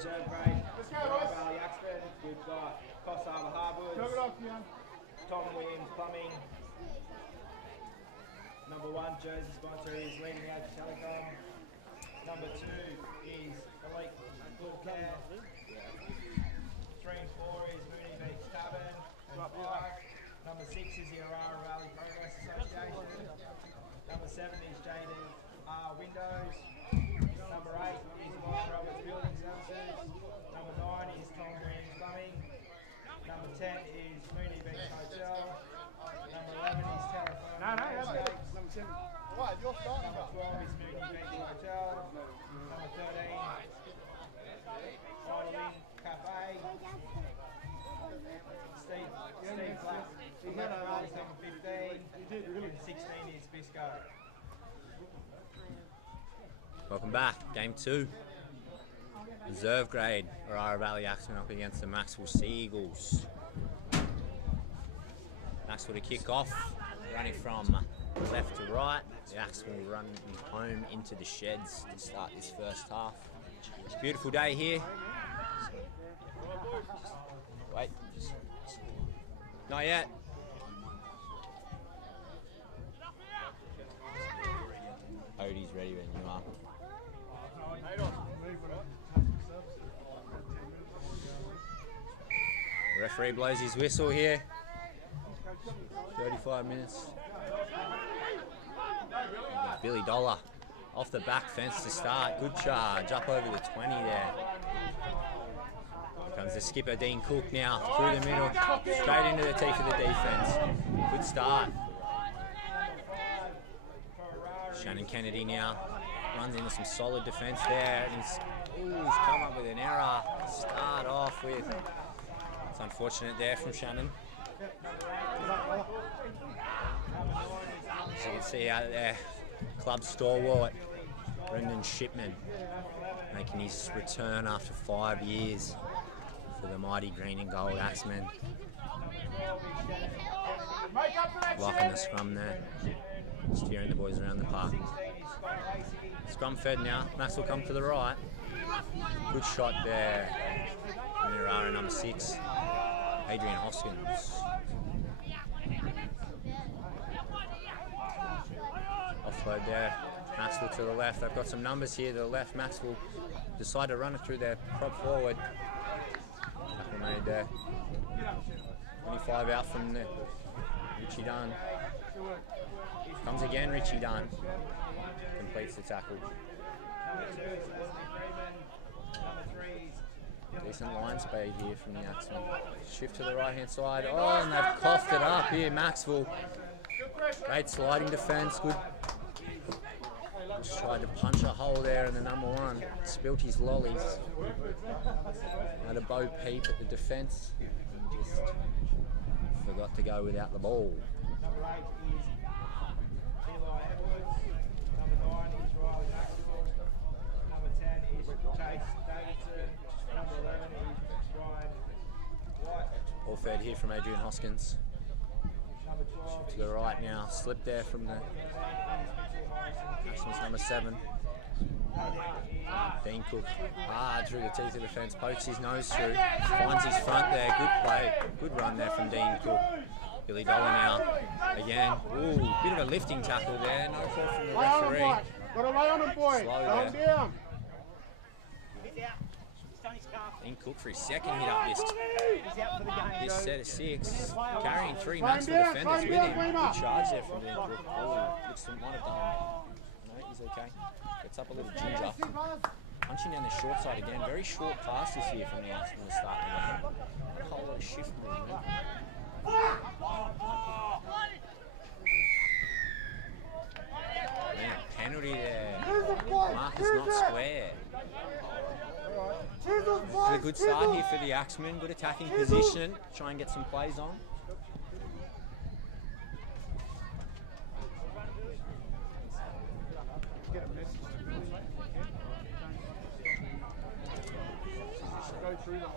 Reserve grade. Orara Valley Axford. We've got Coffs Harbour Hardwoods. Tom Williams Plumbing. Number 1 jersey sponsor is Leading Edge Telecom. Number 2 is Elite Good Care. 3 and 4 is Mooney Beach Tavern and Park. Number 6 is the Orara Valley Progress Association. Number 7 is JDR Windows. Number 8 is Mike Roberts Building Services. Number 9 is Tom Williams Plumbing. Number 10 is Mooney Beach Hotel. Number 11 is Telephone. Number 7. What? You're starting. Number 12 is Mooney Beach Hotel. Number 13, Idling Cafe. Steve Black. 11 is number 15. And 16 is Bisco. Welcome back, game 2. Reserve grade, Orara Valley Axemen up against the Macksville Sea Eagles. Macksville to kick off, running from left to right. The Axemen will run home into the sheds to start this first half. It's a beautiful day here. Wait, not yet. Odie's ready when you are. The referee blows his whistle here. 35 minutes. Billy Dollar off the back fence to start. Good charge up over the 20 there. Here comes the skipper Dean Cook now through the middle, straight into the teeth of the defence. Good start. Shannon Kennedy now runs into some solid defence there, and he's come up with an error to start off with. It's unfortunate there from Shannon. So you can see out there, club stalwart Brendan Shipman making his return after 5 years for the mighty green and gold Axemen. Blocking the scrum there, steering the boys around the park. Scrum fed now, Max will come to the right. Good shot there. Orara number 6, Adrian Hoskins. Offload there, Macksville to the left. They've got some numbers here to the left. Macksville decide to run it through their prop forward. Tackle made there. 25 out from the Richie Dunn. Comes again, Richie Dunn. Completes the tackle. Decent line speed here from the Axemen. Shift to the right hand side. Oh, and they've coughed it up here, Macksville. Great sliding defence. Good. Just tried to punch a hole there in the number 1. Spilt his lollies. Had a bow peep at the defence. Just forgot to go without the ball. Number 8 is Eli Edwards. Number 9 is Riley Maxwell. Number 10 is Chase Davidson. Number 11 is Ryan White. All fed here from Adrian Hoskins. Number 12 to the right now. Slip there from the Axemen's number 7. Dean Cook hard through the teeth of the fence, pokes his nose through, finds his front there. Good play, good run there from Dean Cook. Billy Dollar now again. Ooh, bit of a lifting tackle there. No call from the referee. Got to lay on him, boy. Slow him down. Dean Cook for his second hit up this set of 6. Carrying 3 Macksville defenders with him. Good charge there from Dean Cook. Oh, looks like might have done. No, he's okay. Gets up a little ginger. Punching down the short side again. Very short passes here from the Axemen to start the game. A whole lot of shift movement. Man, penalty there. Mark is not square. This is a good start here for the Axemen. Good attacking position. Try and get some plays on. Go through the line.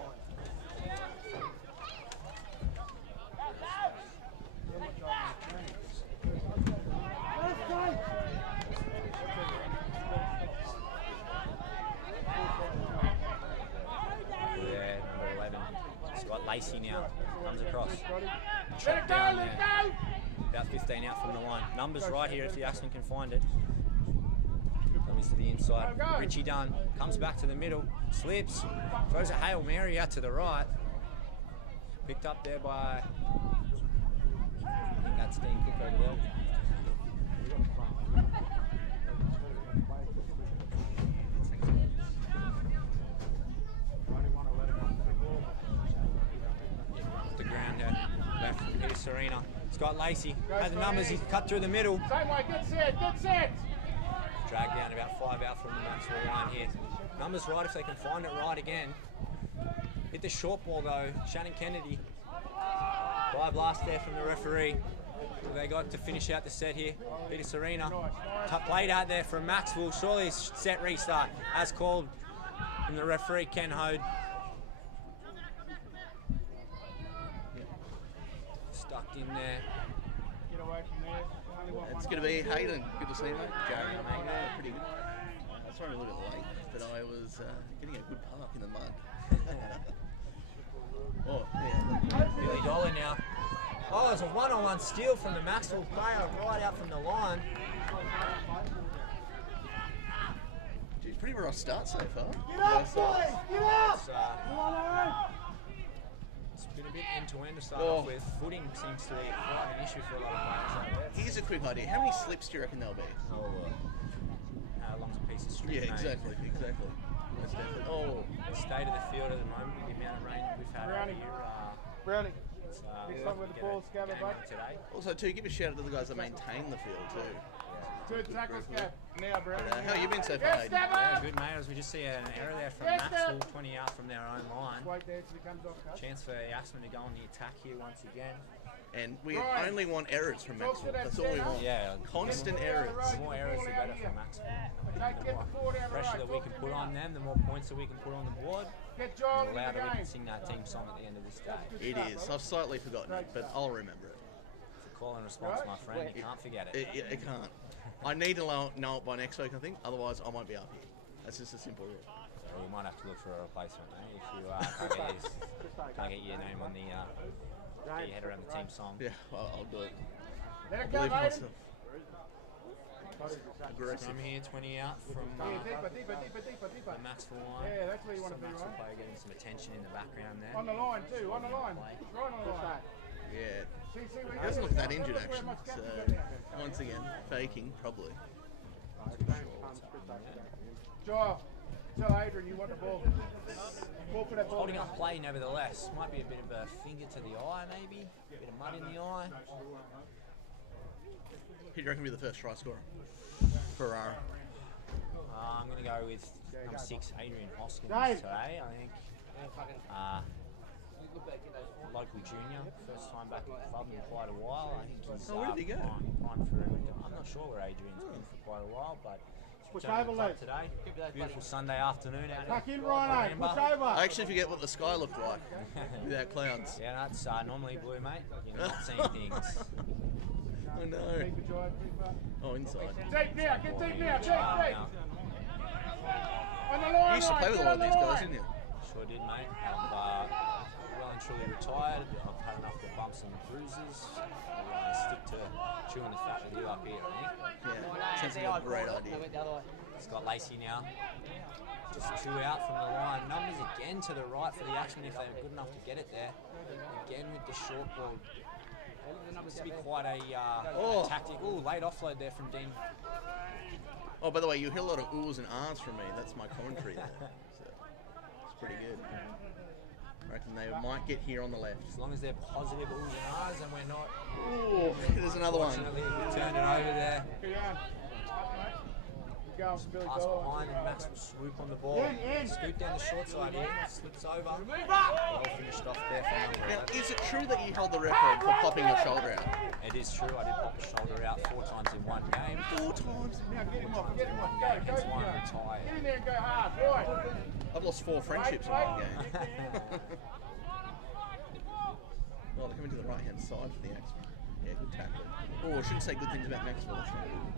Lacey now. Comes across. Chopped down there. About 15 out from the line. Numbers right here if the Axemen can find it. Comes to the inside. Richie Dunn comes back to the middle. Slips. Throws a Hail Mary out to the right. Picked up there by... I think that's Dean Cook over there. The ground here. Left from Peter Serena. It's got Lacey. Had the numbers, he's cut through the middle. Same way, good set, good set. Dragged down about 5 out from the Macksville line here. Numbers right if they can find it right again. Hit the short ball though. Shannon Kennedy. By blast there from the referee. They got to finish out the set here. Peter Serena. Played out there from Macksville. Surely set restart as called from the referee Ken Hode. Stuck in there. Get away from there. It's going to be Hayden. Good to see you, mate. Gary, pretty good. I was trying to look at the lake, but I was getting a good park in the mud. Oh, yeah. Billy Dollar now. Oh, there's a one-on-one steal from the Macksville player right out from the line. Geez, pretty rough start so far. Get up, boys! Get up! It's been a bit end-to-end to start off with. Footing seems to be quite an issue for a lot of players. Here's a quick idea. How many slips do you reckon there'll be? How long's a piece of string? Yeah, exactly. That's definitely. Oh, The state of the field at the moment, with the amount of rain we've had over here. Brownie. It's, Next time with the ball's covered, game mate. out today. also too, give a shout out to the guys that maintain the field too. Two tackles, Gav. Now, Brownie. How you been so far, Yes, Hayden? step Yeah, up! good mate. As we just see an error there from Yes, Macksville, sir. 20 out from their own line. Wait there till he comes off, coach. Chance for Axemen to go on the attack here once again. And we Right. only want errors from Talk to Macksville. that That's all we centre. want. Yeah, Constant errors. the more errors, the better for Macksville. Take, The get more the forward down the pressure right. that we Talk can to put the on right. them, the more points that we can put on the board, Get the Joel in the louder we can game. sing that team song at the end of this day. It is. I've slightly forgotten it, but I'll remember it. It's a call and response, my friend. You can't forget it. It can't. I need to know it by next week, I think. Otherwise, I won't be up here. That's just a simple rule. So you might have to look for a replacement, mate, if you can't get your name on the get your head around the team song. Yeah, I'll do it. Let I it go, believe in Hayden. myself. Aggressive. From here, 20 out from Deeper. the Macksville line. Yeah, that's where you want to Some be, Macksville right? player getting some attention in the background there. On the line, too. On the line. Right on the line. Yeah. See, He doesn't look that injured, actually. So, once again, faking, probably. Joel, tell Adrian you want the ball. Ball for that ball. Holding up play, nevertheless. Might be a bit of a finger to the eye, maybe. A bit of mud in the eye. Who do you reckon will be the first try scorer? For Orara. I'm going to go with number 6, Adrian Hoskins Dave. today, I think. Local junior, first time back at the club in quite a while. I think he's Oh, where did he go? primed for it. I'm not sure where Adrian's been for quite a while, but he's Push returned to the over, club today. Beautiful Sunday afternoon out Tuck in in, Rhino. Push over. I actually forget what the sky looked like without clouds. Yeah, that's normally blue, mate. You're not seeing things. Oh no. Keep it, Joel. Keep it. Oh, inside. Deep now. Get deep now. Deep. Now, On the line, You used to play with a lot of these guys, didn't you? sure did, mate. I'm well and truly retired. I've had enough of the bumps and the bruises. I'll stick to chewing the fat with you up here, I think. Yeah. Sounds like a great idea. He's got Lacey now. Just 2 out from the line. Numbers again to the right for the Axemen if they're good enough to get it there. Again with the short ball. Seems to be quite a tactic. Ooh, late offload there from Dean. Oh, by the way, you hear a lot of oohs and ahs from me. That's my commentary there. So, it's pretty good. I reckon they might get here on the left. As long as they're positive oohs and ahs and we're not. Ooh, there's another one. Fortunately, we turned it over there. Keep going. Go, Billy. Pass Go. behind and Max will swoop on the ball. In. Scoot down the short side here. Slips over. Well finished off there for number Now, 11. is it true that you held the record for popping your shoulder out? It is true. I did pop the shoulder out 4 times in one game. 4 times. Now get him off. Get him off. Go. Against one Go. retired. Get in there and go hard. Boy. I've lost 4 friendships in one game. Well, they're coming to the right-hand side for the Axemen. Yeah, good tackle. Oh, I shouldn't say good things about Macksville. That's not good.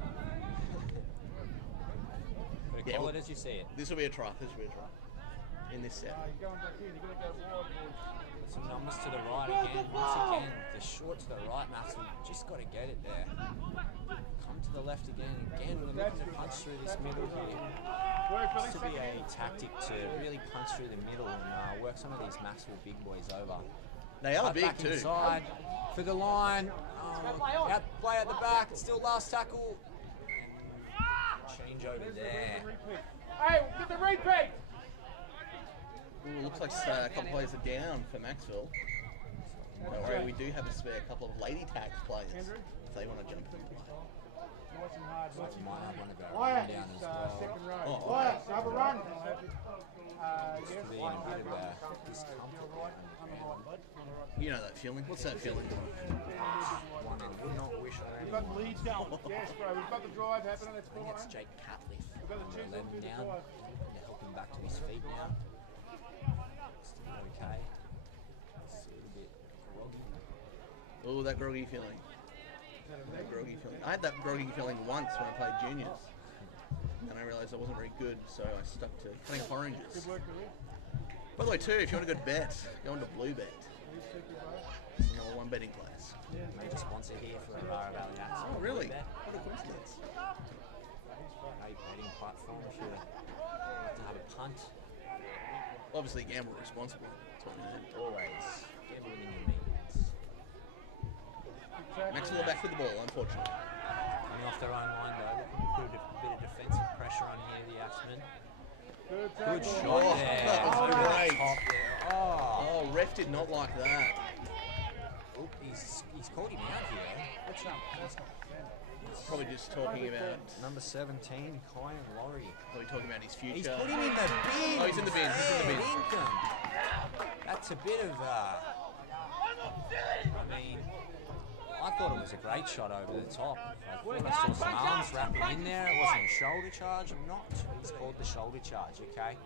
But Yeah, call well- it as you see it. This will be a try. This will be a try. in this set. You're going back in. You're going to go wide, boys. Some numbers to the right again. Once again, the short to the right, Macksville. Just got to get it there. Come to the left again. Again, we're looking to punch through this middle here. This to be a tactic to really punch through the middle and work some of these Macksville big boys over. They are Cut big back too. Inside for the line. Play at the back. Still last tackle. Change over there. Hey, get the repeat! Ooh, looks like a couple players are down for Macksville. Don't worry, we do have a spare couple of lady tax players if they want to jump in and play. Nice and hard. Might have one of our Wyatt, run down as well. second row. Oh, Wyatt, another run. Just to be in a bit of discomfort. You know that feeling? What's that feeling? One and would not wish I We've got the leads going. Yes, bro. We've got the drive happening. That's think it's fine. Jake Catliff. We've got the Number chance 11 to do the down. drive. They're helping back to his feet now. Still okay. Still a little bit groggy. Oh, that groggy feeling. That groggy feeling. I had that groggy feeling once when I played juniors. And I realised I wasn't very good, so I stuck to playing oranges. Good work, Louis. By the way, too, if you want a good bet, go on to Blue Bet. It's the number one betting place. Major sponsor here for Orara Valley Access. Oh, really? What a coincidence. Great betting platform if you like to have a punt. Obviously, gamble responsibly. That's what we do. Always gamble within your means. Macksville are back with the ball, unfortunately. Coming off their own line though, looking to put a bit of defensive pressure on here, the Axemen. Good shot Oh, there. that was Over the great. top there. Oh, Oh, ref did not like that. Oop, he's called him out here. That's not Probably just talking about number 17, Kyan Laurie. probably talking about his future. He's put him in the bin. Oh, he's in the bin. He's in the bin. Lincoln. That's a bit of I mean, I thought it was a great shot over the top. I thought I saw some arms wrapping in there. It wasn't a shoulder charge. I'm not. It's called the shoulder charge, okay?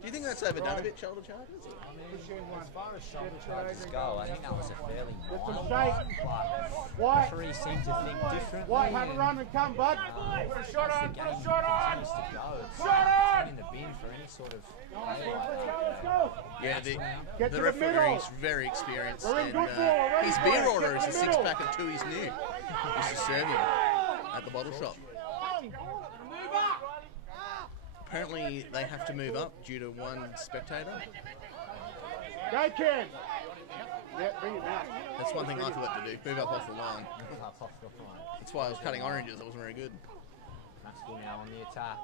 Do you think that's overdone a bit, shoulder charges? As far as shoulder charges go, I think that was a fairly mild shake. one, but White. referees seem to think differently. White, have a and, run and come, bud. Put a shot on. as the Put a game shot on. continues to go, it's Shot on. in the bin for any sort of Let's go. Yeah, Get the to the middle. referee's very experienced. We're in And, good ball already, his boys. beer Get order to is the a middle. 6-pack of 2 he's new. Used to serve him at the bottle shop. Apparently, they have to move up due to one spectator. Go, kid. Yeah, bring it down. That's one thing I forgot to do, move up off the line. off the line. That's why I was cutting oranges, that wasn't very good. Macksville now on the attack.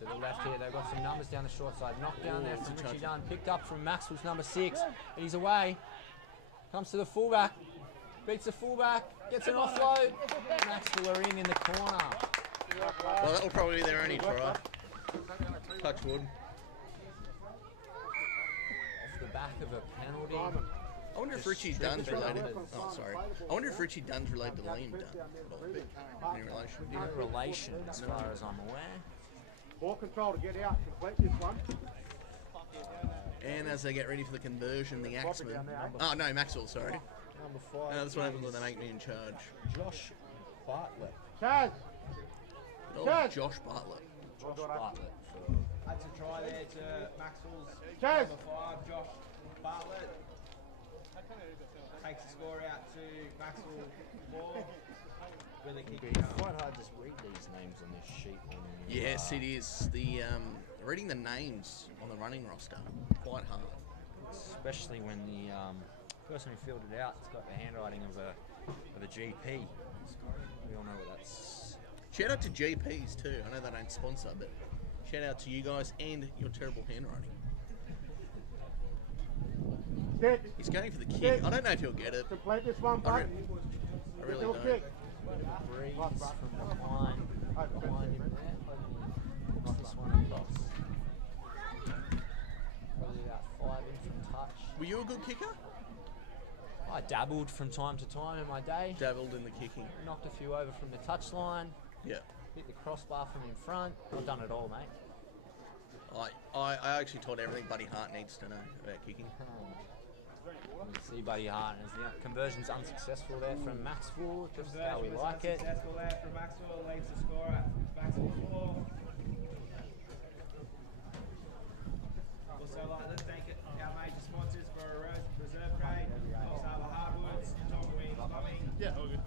To the left here, they've got some numbers down the short side. Knocked down there it's from a Richie charge. Dunn. Picked up from Macksville's number 6. And he's away. Comes to the fullback. Beats the fullback. Gets an offload. Macksville are in the corner. Well, that will probably be their only try. Touch wood. Off the back of a penalty. I wonder if Richie Dunn's related. Oh, sorry. I wonder if Richie Dunn's related to Liam Dunn. Any relation? Do you know? No relation as far as I'm aware. Ball control to get out. Complete this one. And as they get ready for the conversion, the Axemen. Oh, no, Macksville, sorry. Number 5. No, that's what happens when they make me in charge. Josh Bartlett. Chaz. Oh, Chaz. Josh Bartlett. Josh Bartlett. That's a try there to Macksville's Chaz. number 5, Josh Bartlett. Takes the score out to Macksville 4. With a kick. It's quite hard to read these names on this sheet. When you, Yes, it is. The reading the names on the running roster, quite hard. especially when the person who filled it out has got the handwriting of a GP. We all know what that's. Shout out to GPs too. I know they don't sponsor, but shout out to you guys and your terrible handwriting. Kick. He's going for the kick. I don't know if he'll get it. Complete this one, I bud. really Little don't. kick. Breeze from behind him there. Knock this one across. Probably about 5 in from touch. Were you a good kicker? I dabbled from time to time in my day. Dabbled in the kicking. Knocked a few over from the touchline. Yeah. Hit the crossbar from in front. I've done it all, mate. I actually taught everything Buddy Hart needs to know about kicking. You see Buddy Hart as the conversion's unsuccessful there from Macksville, just how we Was like it. unsuccessful there from Macksville, leaves the score at Macksville 4. Also like to thank our major sponsors for Reserve Grade, Orara Hardwoods, and Tommy Plumbing. Yeah, all good.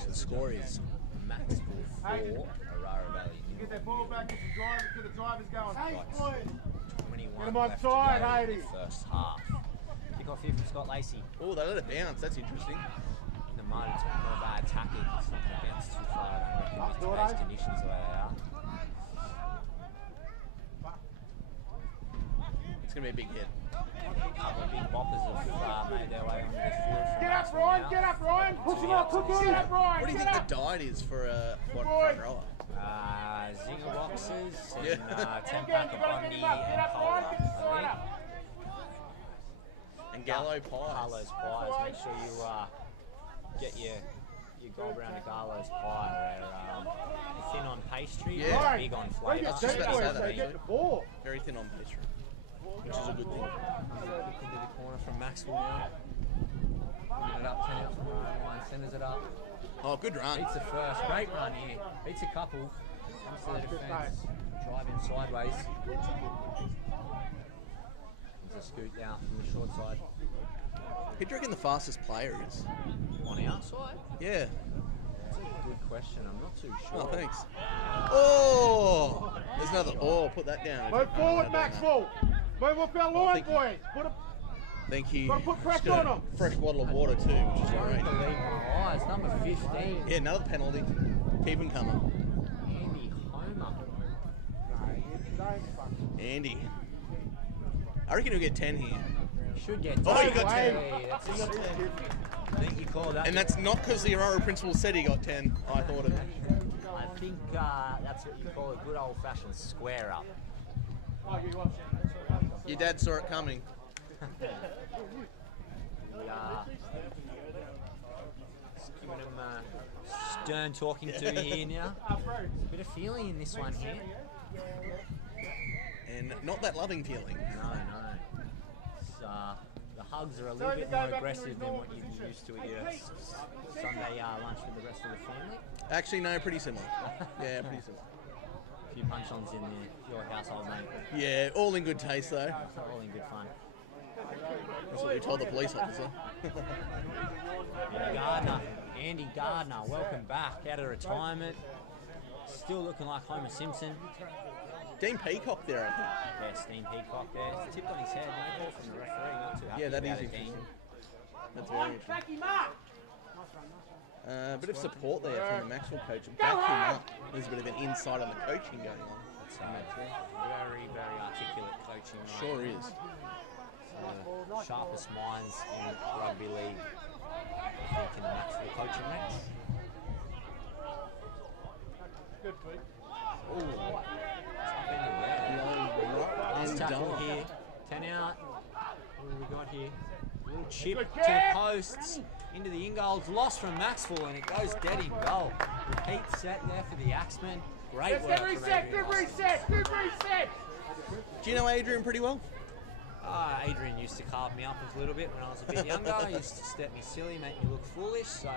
So the score is Macksville 4, Orara Valley. Get that ball back, get the drivers going. 21 Get 'em on left to side, go in Heidi. the first half. Kickoff here from Scott Lacey. Oh, they let it bounce. That's interesting. In the mud, it's not a bad tackle. It's not going to bounce too far, I don't reckon, with today's conditions the way they are. It's going to be a big hit. A couple of big boppers have made their way onto the field. Get up, Ryan, get up, Ryan. Push him up, cook on. Get up, Ryan. What do you think the diet is for a boy. rower? Zinger boxes and Yeah. 10-pack of Bundy and Cola, I think. And Gallo pies. Carlo's pies. Make sure you get your gold round of Carlo's pie. They're thin on pastry, Yeah. they're big on flavour. Get just about to say that, they get the ball. Very thin on pastry, which is a good thing. Into the corner from Macksville now. Putting it up, 10 out from the line, centres it up. Oh, good run. Beats the first. Great run here. Beats a couple. Comes to the defence. Driving sideways. There's a scoot now from the short side. Who do you reckon the fastest player is? On the outside? Yeah. That's a good question. I'm not too sure. Oh, thanks. Oh! There's another. Oh, put that down. Move forward, Macksville. Move up our line, boys. Put a Thank you. Gotta put pressure Just got on 'em. a fresh bottle of water too, which is great. Oh, it's number 15. Yeah, another penalty. Keep him coming. Andy Homer. Andy. I reckon he'll get 10 here. Should get Oh, he got 10. Hey, that's a I think you call that. And that's not because the Orara principal said he got 10. I thought of it. I think that's what you call a good old-fashioned square up. Your dad saw it coming. Just giving him stern talking to here now. A bit of feeling in this one here. And not that loving feeling. No. It's, the hugs are a little bit more aggressive than what you'd be used to at your Sunday lunch with the rest of the family. Actually, no, pretty similar. Yeah, pretty similar. A few punch-ons in your household, mate. Yeah, all in good taste though. All in good fun. That's what we told the police officer. Andy Gardner, welcome back out of retirement. Still looking like Homer Simpson. Dean Peacock there, I think. Yeah, Steam Peacock there. It's tipped on his head, no ball from the referee. Not too happy Yeah, that about is it, Dean. interesting. That's very interesting. A bit of support there from the Macksville coach. Back him up. There's a bit of an insight on the coaching going on. It's very, very articulate coaching. Right? Sure is. The sharpest minds in rugby league, I think, in the Macksville coaching ranks. Good tweet. Ooh, top end of there. Nice And tackle done. here. 10 out. What have we got here? Little chip Good to kick. the posts. Into the in-goals. Lost from Macksville, and it goes dead in goal. Repeat set there for the Axemen. Great Let's work get from reset, Adrian good Austin. reset, good reset. Do you know Adrian pretty well? Adrian used to carve me up a little bit when I was a bit younger. He used to step me silly, make me look foolish. So,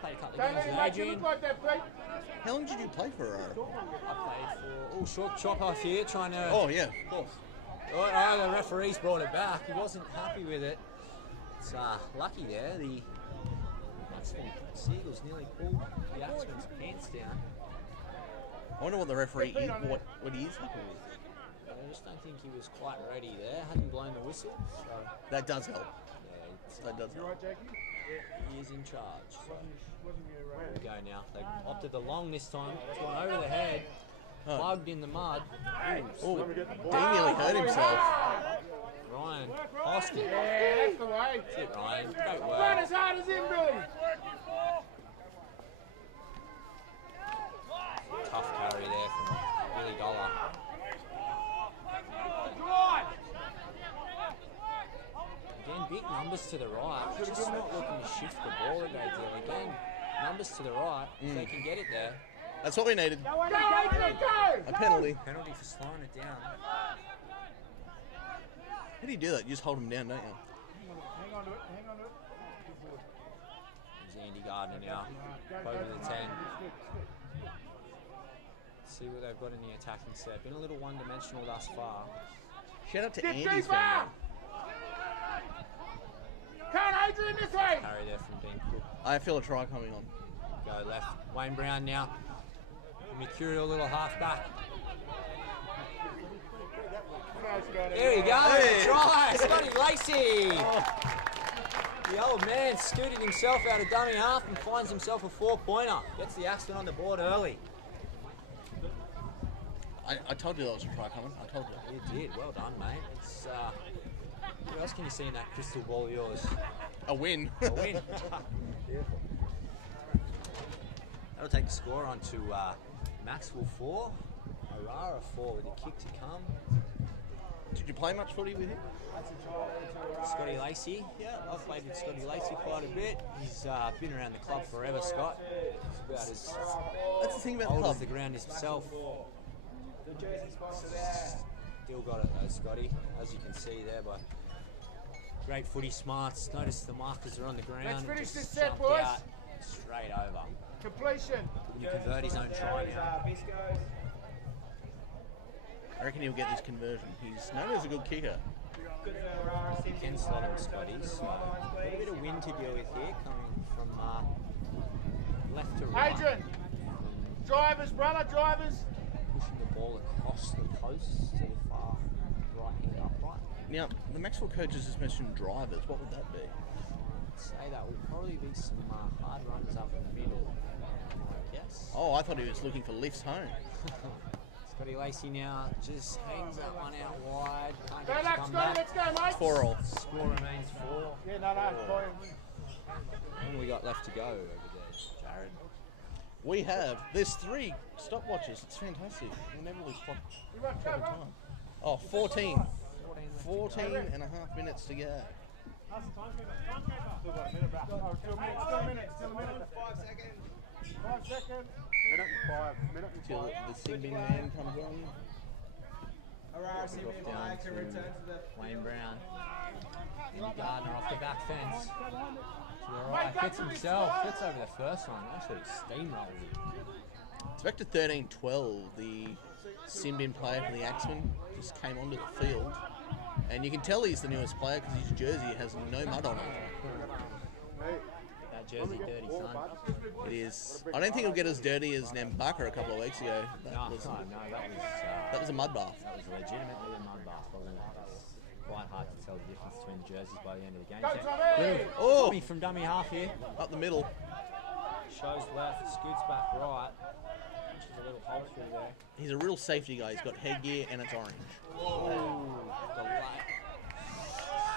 played a couple of Don't games let with it make you Adrian. look like that, Pete. How long did you play for Orara? I played for short chop off here, trying to. Oh, yeah, of course. Oh, the referees brought it back. He wasn't happy with it. It's lucky there. The Seagulls nearly pulled the Axemen's pants down. I wonder what the referee is, what he is happy with. I just don't think he was quite ready there. Hadn't blown the whistle. So, That does help. yeah, That does You help. right, Jackie? he is in charge. So, Wasn't you here right? we go now. They opted the long this time. It's gone over the head. Oh. Plugged in the mud. Oh, Dean nearly hurt himself. Ryan Hoskin. Yeah, that's the way. That's it, Ryan. Great Run work. as hard as him, Billy. Tough carry there from Billy Dollar. Again, big numbers to the right. Just not looking to shift the ball a great deal. Again, numbers to the right. If they can get it there. That's what we needed. Go, Adrian, go! A penalty. Penalty for slowing it down. How do you do that? You just hold him down, don't you? Hang on to it, hang on to it. There's Andy Gardner now. Over the 10. See what they've got in the attacking set. Been a little one-dimensional thus far. Shout out to Get Andy's deeper! family. Can't Adrian this way! Carry there from Dean Cook. I feel a try coming on. Go left. Wayne Brown now. Mercurial little halfback. There you go. Hey. Try. Scotty Lacey. The old man scooted himself out of dummy half and finds himself a 4-pointer. Gets the Axton on the board early. I told you that was a try coming. I told you. You did. Well done, mate. It's, what else can you see in that crystal ball of yours? A win. A win. Beautiful. That'll take the score on to Macksville 4, Orara 4 with a kick to come. Did you play much footy with him? Scotty Lacey, yeah, I've played with Scotty Lacey quite a bit. He's been around the club forever, Scott. He's about as That's the thing about the old club. as the ground is himself. The jersey sponsor there. Still got it though, Scotty, as you can see there by great footy smarts. Notice the markers are on the ground. Let's finish Just this set, jumped boys. out straight over. Completion. You convert his own try now. Biscoes. I reckon he'll get this conversion. He's known as a good kicker. Good for Orara. Ken Slaughter and Scotty's. A little bit of wind to deal with here, coming from left to right. Adrian! Drivers, brother, drivers! Pushing the ball across the post to the far right-hand upright. Now, the Macksville coaches just mentioned drivers. What would that be? I'd say that would probably be some hard runs up in the middle, I guess. Oh, I thought he was looking for lifts home. Scotty Lacey now just hangs that one out wide. Can't Go, get it to Lex, come go, back. let's go, mate! 4-all. Score remains 4. Yeah, no, boy. What have we got left to go over there, Jared? We have. There's 3 stopwatches. It's fantastic. We'll never lose proper time. Oh, 14. 14 and a half minutes to go. Still got a minute back. Oh, still a minute. 5 seconds. 5 seconds. Minute and 5. Minute and 5. Till the Simbin man comes on. Orara Simbin Down flag to to return to the Wayne Brown. Gardner off the back fence. To the right, gets himself, gets over the first one, actually steamrolls it. It's back to 13-12. The Simbin player for the Axemen just came onto the field. And you can tell he's the newest player because his jersey has no mud on it. That jersey dirty, son. It is. I don't think it'll get as dirty as Nambaka a couple of weeks ago. No, That was a mud bath. that was legitimately a mud bath, wasn't it? It's quite hard to tell the difference between jerseys by the end of the game. Tommy! Oh! Tommy from dummy half here. Up the middle. Shows left, scoots back right. Punches a little hole through there. He's a real safety guy. He's got headgear and it's orange. The light.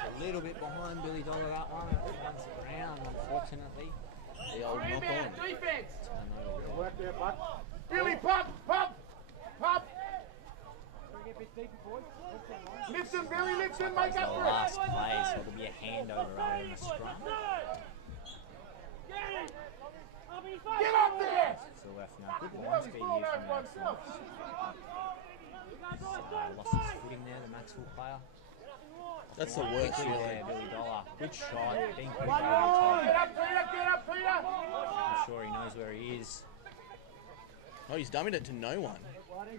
A little bit behind Billy Dollar that one. It runs around, unfortunately. The old knock on. Defense! Turnover there. Work there, bud. Billy, pop! Lift him, Billy, lift him, make The up for last it! play, so it'll be a handover rather than a scrum. Get up there! To the left now. Good line speed here from Macksville. Lost his footing there, the Macksville player. That's the worst Quickly really. there, Billy Dollar. Good shot, being put One over more! the Get top. up, Peter! I'm sure he knows where he is. Oh, he's dummied it to no one. The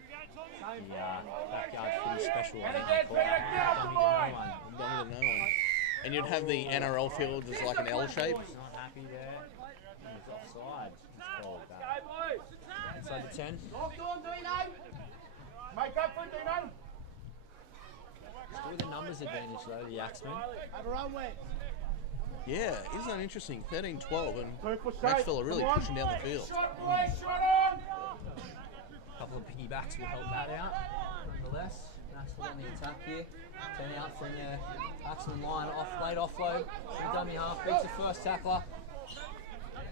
backyard footy special, I think Get they call it. out the Dummy to boy! no one. Dummied it to no one. And you'd have the NRL field as like an L shape. He's not happy there. He's offside. He's called that. Inside the 10. Make up for it, Dino! Still with a numbers advantage though, the Axemen. Have a run, wet. Yeah, isn't that interesting? 13-12 and Go for shape. Macksville are really Come on. pushing down the field. Shot, boys, shot on! A couple of piggybacks will help that out. Nonetheless, Macksville on the attack here. 10 out from the Axemen line. Late offload. The dummy half beats the first tackler.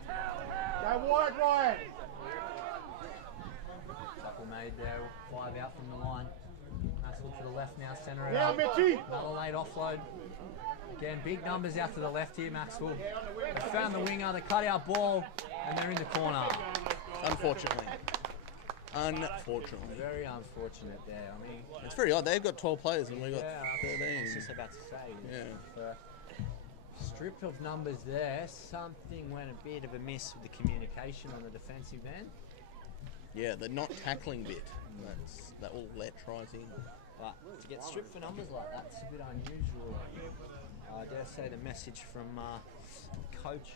Go wide, Ryan. Tackle made there. 5 out from the line. Macksville to the left now, centre it Now, up. Mitchie. Another late offload. Again, big numbers out to the left here, Macksville. They found the winger, the cut-out ball, and they're in the corner. Unfortunately. Unfortunately. Very unfortunate there. I mean, It's very odd. They've got 12 players and we've got yeah, I was just 13. about to say. Yeah. For a strip of numbers there, something went a bit of a miss with the communication on the defensive end. Yeah, the not tackling bit. That will let tries in. But to get stripped for numbers like that, it's a bit unusual. I dare say the message from coach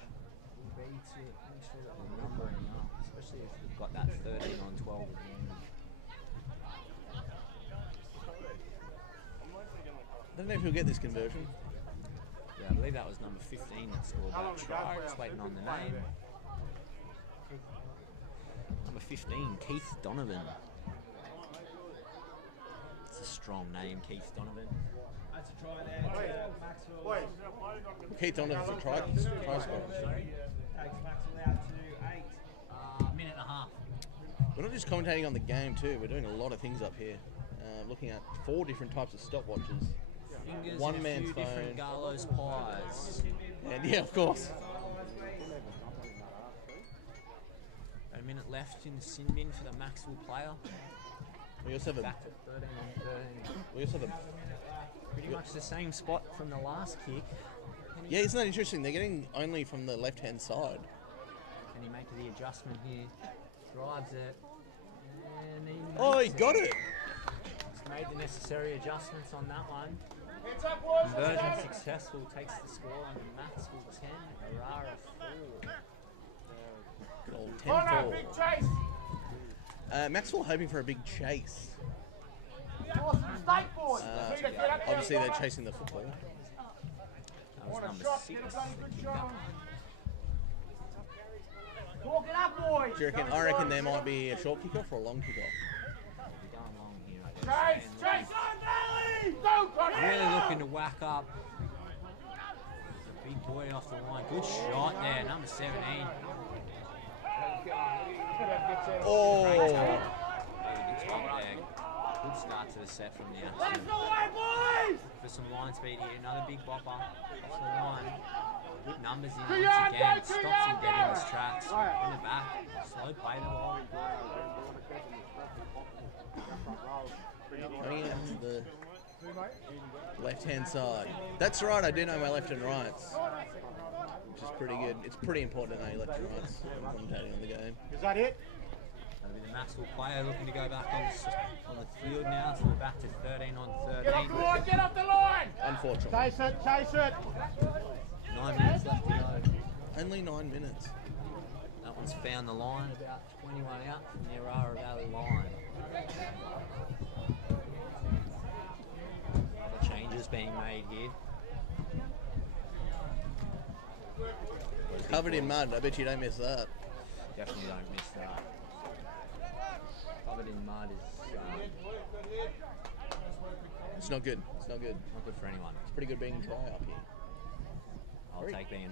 would be to make sure that we're numbering up, especially if we've got that 13 on 12 again. I don't know if he'll get this conversion. Yeah, I believe that was number 15 that scored that try. Just waiting on the name. Number 15, Keith Donovan. It's a strong name, Keith Donovan. That's a try there to Macksville. Keith Donovan's a try scorer. Takes Macksville out to 8. Minute and a half. We're not just commentating on the game too, we're doing a lot of things up here. Looking at 4 different types of stopwatches. Fingers One and a man's few phone. different Garlo's pies. And yeah, of course. A minute left in the sin bin for the Macksville player. We also have a, Back to 13 on 13. we also have a, Pretty much the same spot from the last kick. yeah, isn't that interesting? They're getting only from the left-hand side. Can he make the adjustment here? Drives it. And he Oh, he makes got it! He's made the necessary adjustments on that one. Conversion successful, takes the score on Macksville 10, Orara 4. Oh, 10-4. Big chase. Macksville hoping for a big chase. Mistake, boys. Obviously, they're chasing the football. That was number 6. Walk it up, boys. Do you reckon? I reckon there might be a short kickoff or a long kickoff. We're going long here, I guess. Chase. Go, Connor. Really looking to whack up. The big boy off the line. Good shot there, number 17. Oh! Great top there. Good start to the set from the outside. For some line speed here, another big bopper off the line. Good numbers in once again. Stops him dead in his tracks. In the back. Slow play the ball. Coming out to the left-hand side. That's right, I do know my left and rights. Which is pretty good. It's pretty important to know your left and rights when commentating on the game. Is that it? That'll be the Macksville player looking to go back on the field now. So we're back to 13 on 13. Get off the line. Unfortunately. Chase it. 9 minutes left to go. Only 9 minutes. That one's found the line, about 21 out from the Orara Valley line. The changes being made here. Covered in mud. I bet you don't miss that. Definitely don't miss that. Covered in mud is It's not good. It's not good. not good for anyone. It's pretty good being dry up here. I'll take being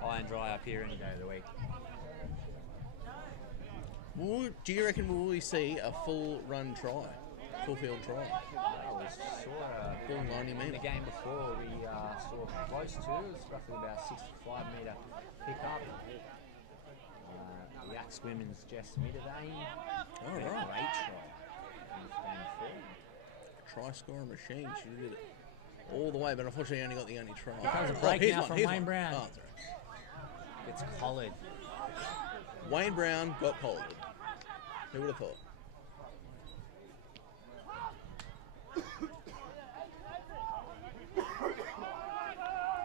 high and dry up here any day of the week. Do you reckon we see a full run try? Full field try? We saw Full 90 in the metre. game before, we saw close to, it was roughly about 65 metre pick up. The Axe Women's Jess Midderdane. Oh, Great right. try. Try scorer machine. She did it all the way, but unfortunately only got the only try. Here comes a break here's now one, from here's Wayne one. Brown. Oh, sorry. It's collared. Wayne Brown got collared. Who would have thought?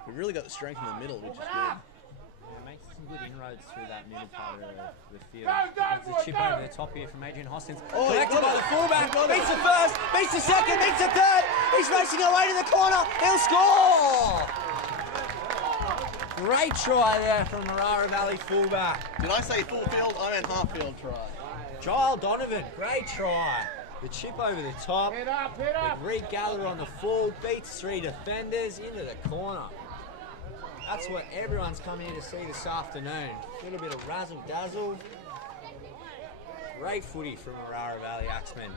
We've really got the strength in the middle, which is good. Yeah, makes some good inroads through that middle part of the field. Go, There's a chip over the top here from Adrian Hoskins. Oh, he Collected got by it. the fullback. He got it. Beats the first, beats the second, beats the third. He's racing away to the corner. He'll score! Great try there from Orara Valley fullback. Did I say full field? I meant half field try. Giles Donovan, great try. The chip over the top. Hit up. The Reed Galler on the full, beats 3 defenders into the corner. That's what everyone's come here to see this afternoon. A little bit of razzle dazzle. Great footy from Orara Valley Axemen.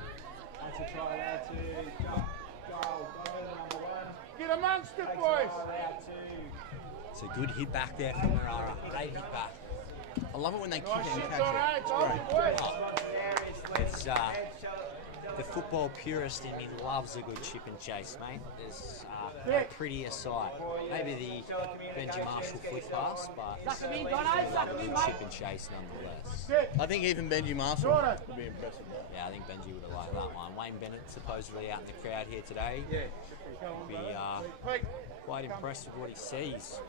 That's a try there to Giles Donovan, number 1. Get amongst it, boys. Try there to It's a good hit back there from Orara. Great hit back. I love it when they kick Nice and shit, catch all right. it. It's great. Boys. It's The football purist in me loves a good chip and chase, mate. There's no prettier sight. Maybe the Benji Marshall flick pass, but a good chip and chase nonetheless. I think even Benji Marshall would be impressed with that. Yeah, I think Benji would have liked that one. Wayne Bennett supposedly out in the crowd here today. He'll be quite impressed with what he sees.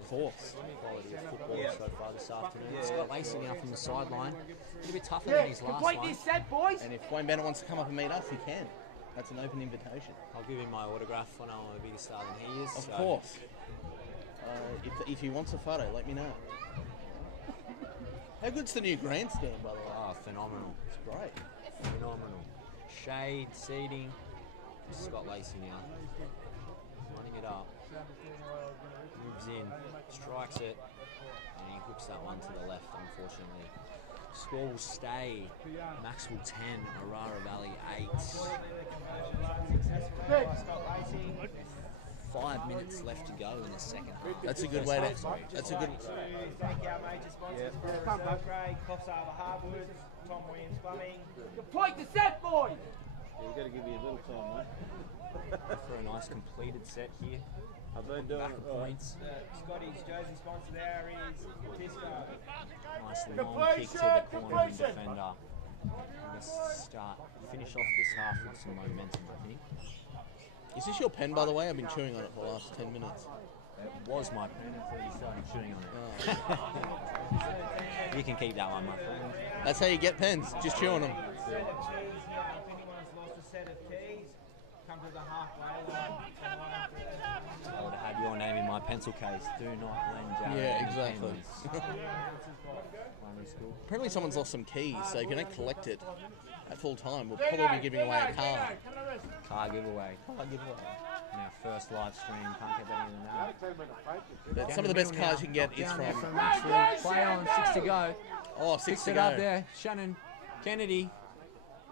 Of course. Quality of football so far this afternoon. Scott Lacey now from the sideline. A little bit tougher than his last one. And if Wayne Bennett wants to come up and meet us, he can. That's an open invitation. I'll give him my autograph when I'm a bigger star than he is. Of course. If he wants a photo, let me know. How good's the new grandstand, by the way? Oh, phenomenal. It's great. Phenomenal. Shade, seating. Scott Lacey now. Running it up. Moves in, strikes it, and he hooks that one to the left, unfortunately. Score will stay. Macksville 10, Orara Valley 8. 5 minutes left to go in the second half. That's a good way to. That's a good. Thank our major sponsors for upgrade. Coffs over Hardwood, Tom Williams Plumbing. Complete the set, boys! We've got to give you a little time, mate. For a nice completed set here. I've been doing Back it of right. points. Scotty's jersey sponsor there is Disco. Nice long kick to the corner defender. Let's finish off this half with some momentum, I think. Is this your pen, by the way? I've been chewing on it for the last 10 minutes. It was my pen until you started chewing on it. You can keep that one, my friend. That's how you get pens. Just chew on them. Set of keys now. If anyone's lost a set of keys, come to the halfway line. I would have had your name in my pencil case. Do not lend Jared. Yeah, any exactly. pens. Primary school. Apparently someone's lost some keys, so if you don't collect it at full time, we'll probably be giving away a car. Car giveaway. And our first live stream. Can't get better than that. But some of the best cars you can get is Down there from. Macksville. Play on, 6 to go. Oh, 6 Picks to it go. up there. Shannon Kennedy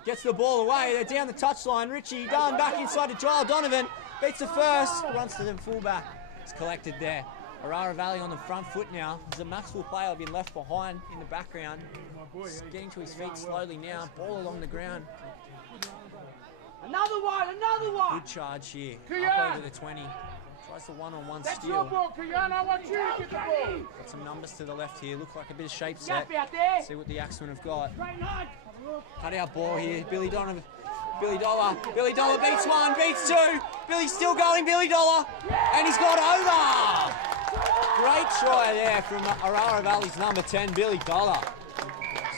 gets the ball away. They're down the touchline. Richie Dunn back inside to Joel Donovan. Beats the first. Runs to the fullback. It's collected there. Orara Valley on the front foot now. There's a Macksville player been left behind in the background. He's getting to his feet slowly now. Ball along the ground. Another one, another one! Good charge here. Kian! Up over the 20. Tries the one-on-one That's steal. your ball, Kian. I want you to get the ball. Got some numbers to the left here. Look like a bit of shape set. Gap out there! See what the Axemen have got. Straight on! Cut out ball here. Billy Donovan. Billy Dollar. Billy Dollar beats one, beats two. Billy's still going. Billy Dollar. And he's got over. Great try there from Orara Valley's number 10, Billy Dollar.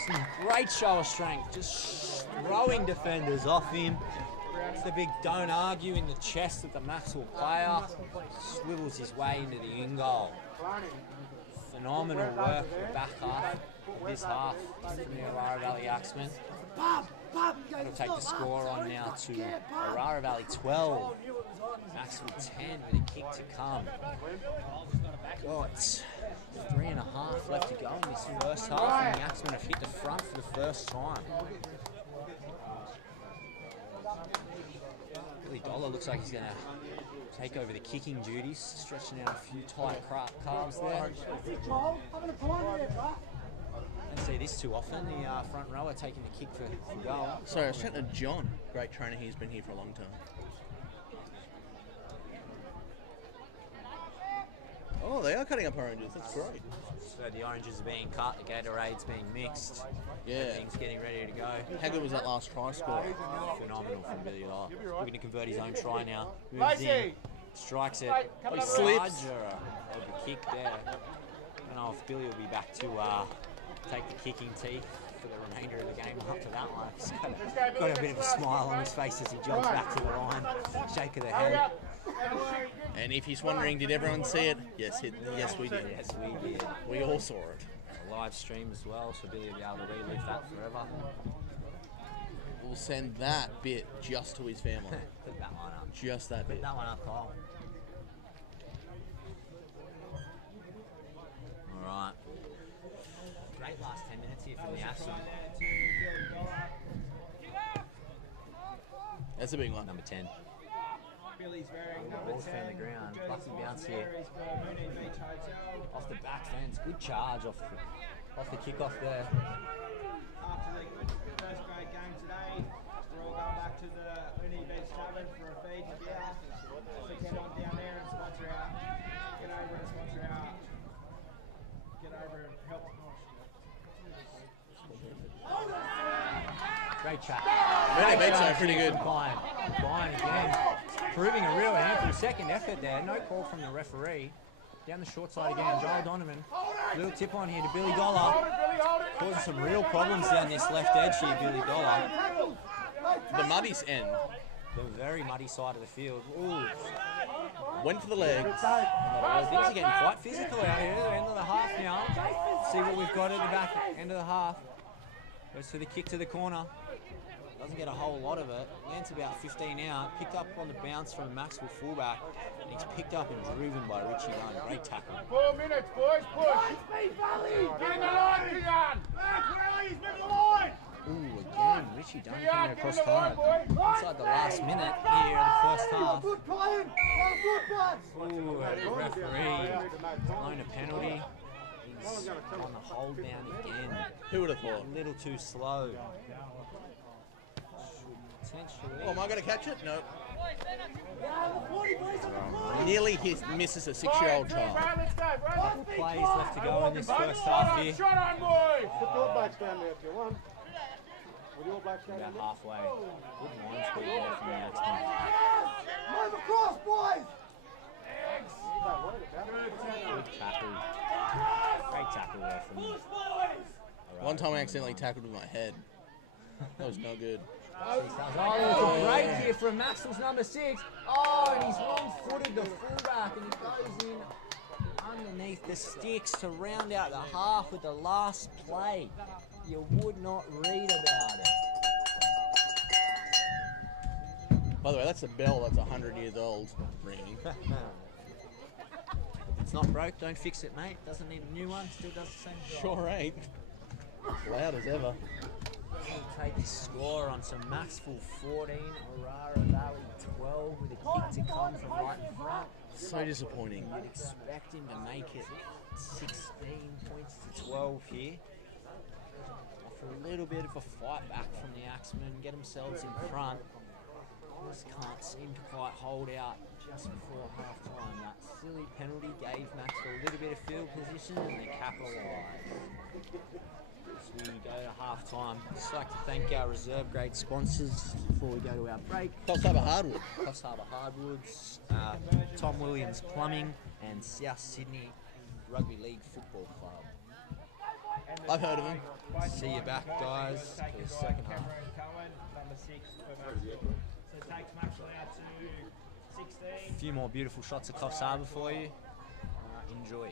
Some great show of strength. Just throwing defenders off him. It's the big don't argue in the chest of the Macksville player. Swivels his way into the in goal. Phenomenal work the back half. This half from the Orara Valley Axemen. That'll take the score on now to Orara Valley 12, Macksville 10 with a kick to come. Got 3.5 left to go in this first half, and the Axemen have hit the front for the first time. Billy Dollar looks like he's going to take over the kicking duties, stretching out a few tight calves there. Don't see this too often. The front rower taking the kick for goal. Sorry, I was chatting to John. Great trainer. He's been here for a long time. Oh, they are cutting up oranges. That's great. So the oranges are being cut, the Gatorade's being mixed. Yeah. Everything's getting ready to go. How good was that last try score? Phenomenal from Billy Dollar. Looking to convert his own try now. Moves in, strikes it. Oh, he slips. Over kick there. I don't know if Billy will be back to take the kicking teeth for the remainder of the game after that one. He's got a bit of a smile on his face as he jogs back to the line. Shake of the head. And if he's wondering, did everyone see it? Yes, yes, we did. Yes, we did. We all saw it. A live stream as well, so Billy will be able to relive that forever. We'll send that bit just to his family. Put that one up. Just that bit. Put that one up, Kyle. Alright. Great last 10 minutes here from the Axemen. That's a big one. Number 10. Billy's wearing number Ball's 10. found the ground. Jersey Lucky bounce sponsor here. there is for Mooney Beach Hotel. Off the back fence. Good charge off the kickoff there. After the good first grade game today, to the Uni Beach Tavern for a feed and a beer. So get on down there and sponsor out. Get over and sponsor out. Get over and help. Great chat. Really beats are pretty good. Fine again. Proving a real handful. Second effort there. No call from the referee. Down the short side again. Joel Donovan. Little tip on here to Billy Dollar. Causing some real problems down this left edge here, Billy Dollar. The muddy's end. The very muddy side of the field. Ooh. Went for the legs. Things are getting quite physical out here. End of the half now. See what we've got at the back end of the half. Goes for the kick to the corner. Doesn't get a whole lot of it. Lands about 15 out. Picked up on the bounce from a Macksville fullback. And he's picked up and driven by Richie Dunn. Great tackle. 4 minutes, boys. Push. Get in the line, Keon. Ooh, again, Richie Dunn coming across hard. Inside the last minute here in the first half. Ooh, the referee blown a penalty. He's on the hold down again. Who would have thought? A little too slow. Potentially. Oh, am I going to catch it? No. Nearly misses a 6-year-old child. Couple plays left to go in this first half here. Shot on, boys. Put the All Blacks down there if you want. With the All Blacks down About there. halfway. Good line speed there from the Axemen. Move across, boys! Good tackle. Great tackle there from One time I accidentally tackled with my head. That was no good. Oh, there's a break here from Macksville's number 6. Oh, and he's wrong-footed the fullback, and he goes in underneath the sticks to round out the half with the last play. You would not read about it. By the way, that's a bell that's 100 years old ringing. It's not broke, don't fix it, mate. Doesn't need a new one, still does the same job. Sure ain't. Loud as ever. We'll take the score on some Macksville 14, Orara Valley 12 with a kick to come from right in front. So disappointing. You'd expect him to make it 16 points to 12 here. After a little bit of a fight back from the Axemen, get themselves in front. Just can't seem to quite hold out just before half time. That silly penalty gave Macksville a little bit of field position and they capitalised. As we go to half time, just like to thank our reserve grade sponsors before we go to our break. Coffs Harbour Hardwood. Coffs Harbour Hardwoods, Tom Williams Plumbing, and South Sydney Rugby League Football Club. I've heard of him. See you back, guys, for the second half. Number 6 for Macksville. So takes Macksville out to 16. A few more beautiful shots of Coffs Harbour for you. Enjoy.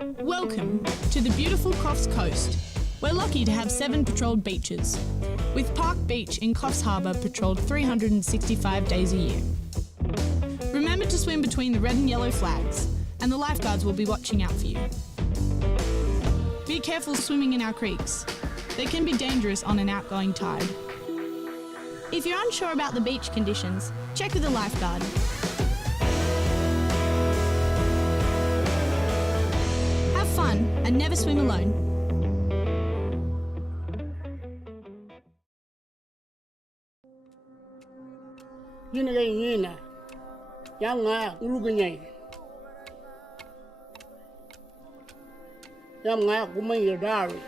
Welcome to the beautiful Coffs Coast. We're lucky to have 7 patrolled beaches, with Park Beach in Coffs Harbour patrolled 365 days a year. Remember to swim between the red and yellow flags, and the lifeguards will be watching out for you. Be careful swimming in our creeks. They can be dangerous on an outgoing tide. If you're unsure about the beach conditions, check with a lifeguard. Have fun and never swim alone. Yina, Yanga, Uruguay. Yanga, Gumay Dari.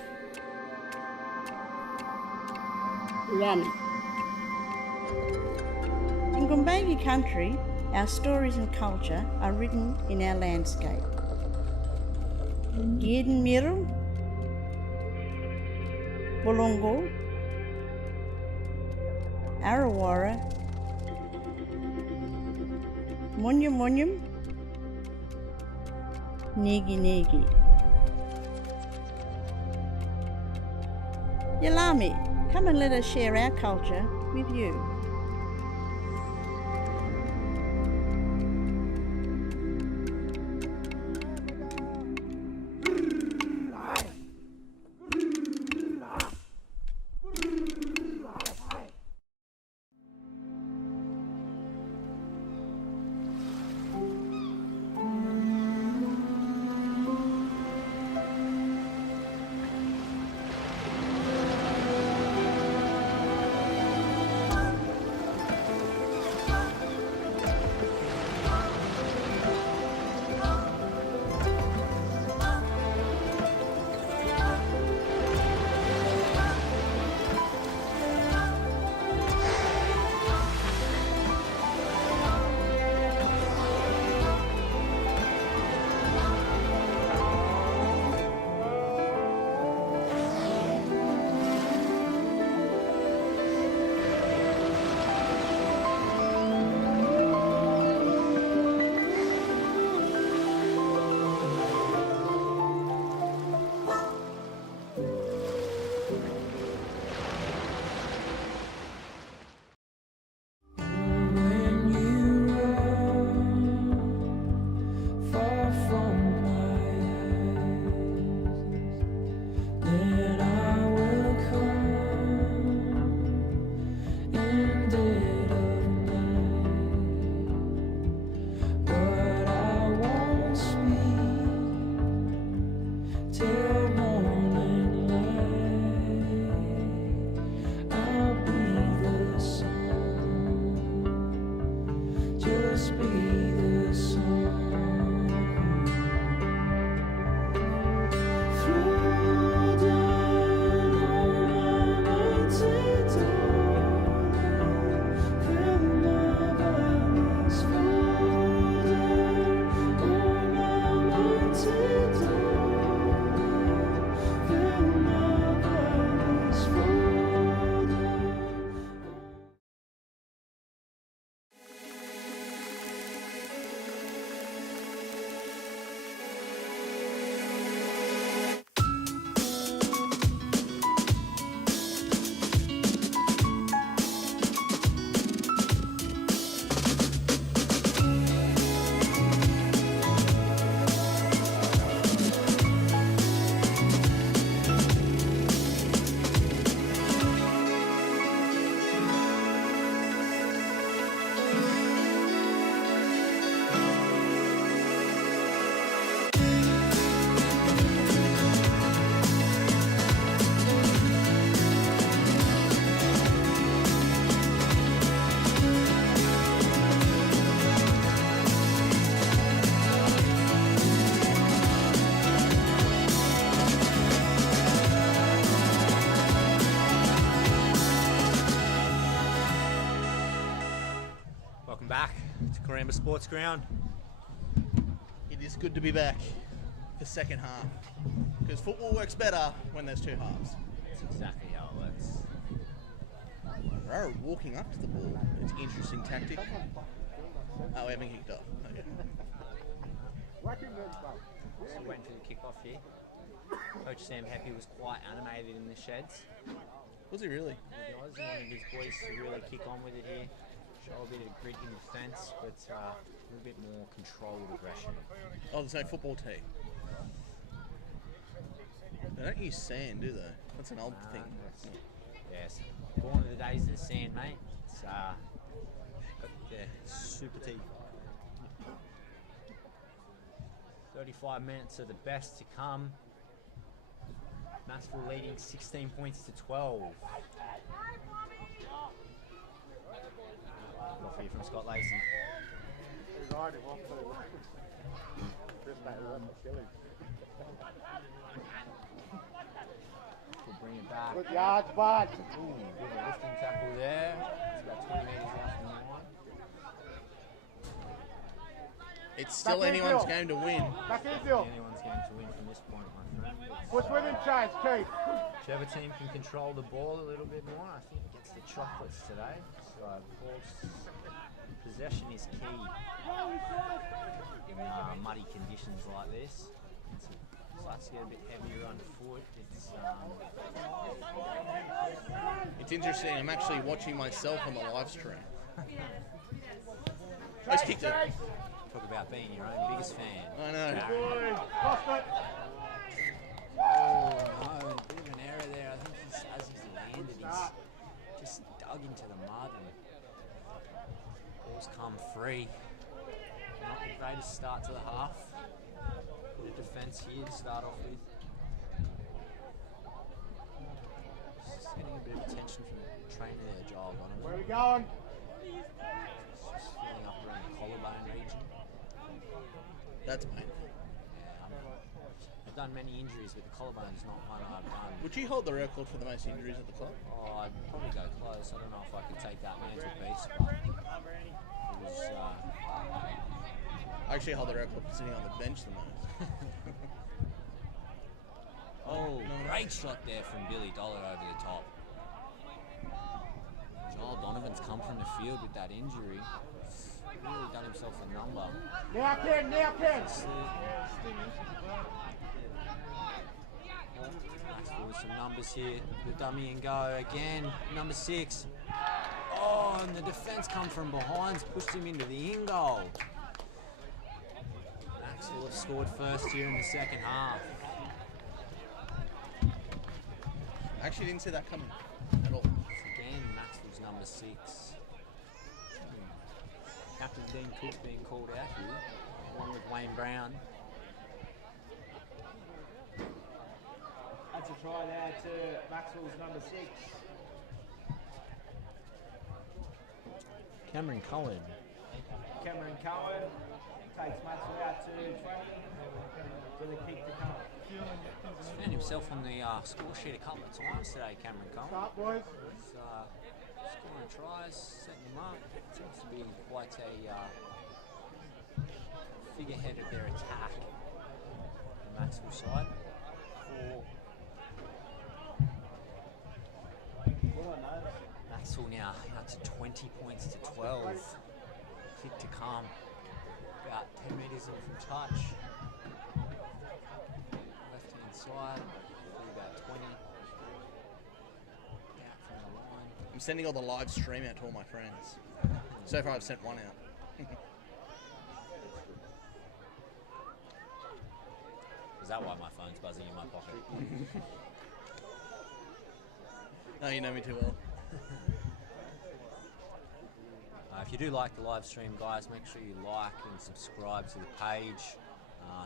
Rami. In Gumbaynggirr country, our stories and culture are written in our landscape. Gierden Miru, Bolongo, Orara, Munyum, Negi. Yalami, come and let us share our culture with you. Back to Coramba Sports Ground. It is good to be back for second half because football works better when there's two halves. That's exactly how it works. Orara walking up to the ball. It's an interesting tactic. Oh, we haven't kicked off. Okay. Still waiting for the kickoff here. Coach Sam Heppy was quite animated in the sheds. Was he really? He was. He wanted his boys to really kick on with it here. Show a bit of grit in defence, but a little bit more controlled aggression. Oh, there's no football tee. They don't use sand, do they? That's an old thing. Yes. Born of the days of the sand, mate. It's super tea. 35 minutes of the best to come. Macksville leading 16 points to 12. Off here from Scott Lacey. We'll bring it back. Good yards, bud. Ooh, bit of a lifting tackle there. It's about 20 metres left in the line. It's still anyone's game to win. Back infield. Anyone's going to win from this point, my friend. Push within change, Keith. Whichever team can control the ball a little bit more, I think gets the chocolates today. So, possession is key. Muddy conditions like this. It starts to get a bit heavier underfoot. It's interesting. I'm actually watching myself on the live stream. I just kicked it. Talk about being your own biggest fan. I know. Lost it. Oh no, bit of an error there. I think as he's landed, he's just dug into the mud and ball's come free. Not the greatest start to the half. Bit of defence here to start off with. Just getting a bit of attention from the trainer there, Joel Donovan. Where are we going? Just feeling up around the collarbone region. That's painful. I've done many injuries, but the collarbone's not one I've done. Would you hold the record for the most injuries at the club? Oh, I'd probably go close. I don't know if I could take that mantelpiece, but it was... I actually hold the record for sitting on the bench the most. Oh, great shot there from Billy Dollar over the top. Joel Donovan's come from the field with that injury. He's really done himself a number. Now, Ken, now, Ken. Macksville with some numbers here. The dummy and go again. Number 6. Oh, and the defence come from behind, pushed him into the in goal. Macksville have scored first here in the second half. I actually didn't see that coming at all. Again, Macksville's number 6. Captain Dean Cook being called out here, along with Wayne Brown. That's a try there to Macksville's number 6. Cameron Cohen. Cameron Cohen takes Macksville out to 20 for the kick to come. He's found himself on the score sheet a couple of times today, Cameron Cohen. Start, boys. He's scoring tries, setting them up. Seems to be quite a figurehead of their attack on the Macksville side. Macksville now out to 20 points to 12. Kick to come. About 10 metres in from touch. Left hand side. About 20. Out from the line. I'm sending all the live stream out to all my friends. So far I've sent one out. Is that why my phone's buzzing in my pocket? No, you know me too well. If you do like the live stream, guys, make sure you like and subscribe to the page.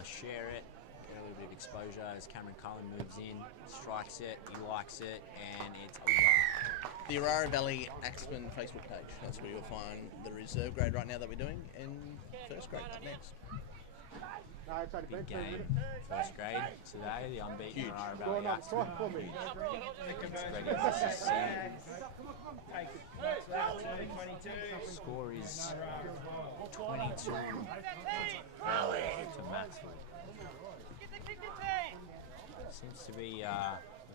Share it, get a little bit of exposure as Cameron Cohen moves in, strikes it, he likes it, and it's over. The Orara Valley Axeman Facebook page. That's where you'll find the reserve grade right now that we're doing, and first grade next. No, it's only Big been 2 game, minutes. first grade today, the unbeaten Huge. Orara Go Valley another try Axemen. for me. Take Macksville out to 22. Score is 22 to Macksville. Seems to be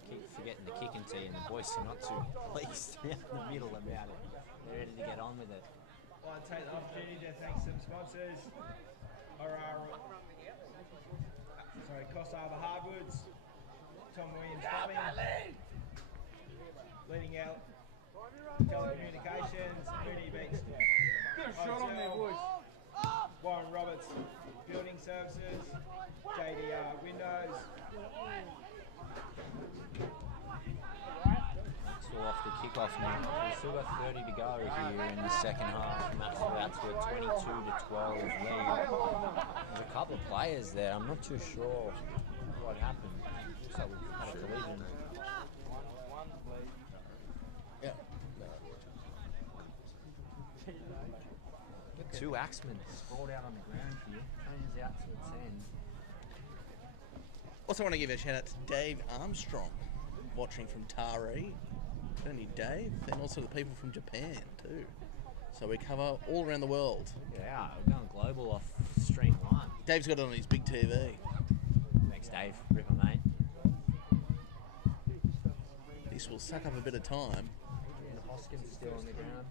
keep forgetting the kicking tee, and the boys are not too pleased to be out in the middle about it. They're ready to get on with it. I'll take the opportunity to thank some sponsors. Orara sorry, Costa Harbour Hardwoods, Tom Williams Plumbing, leading out Telecommunications, Mooney Beach Get a shot on there, boys. Warren Roberts Building Services, JDR Windows. Maxwell off the kickoff now. We've still got 30 to go here in the second half. Maxwell out to a 22-12 lead. There's a couple of players there. I'm not too sure what happened. Looks like we've had a collision. Yeah. Two Axemen sprawled out on the ground here. Turns out to its end. Also want to give a shout out to Dave Armstrong, watching from Taree. Not only Dave, and also the people from Japan too. So we cover all around the world. Yeah, we're going global off stream 1. Dave's got it on his big TV. Thanks, Dave. Ripper, mate. This will suck up a bit of time. And Hoskins still on the ground.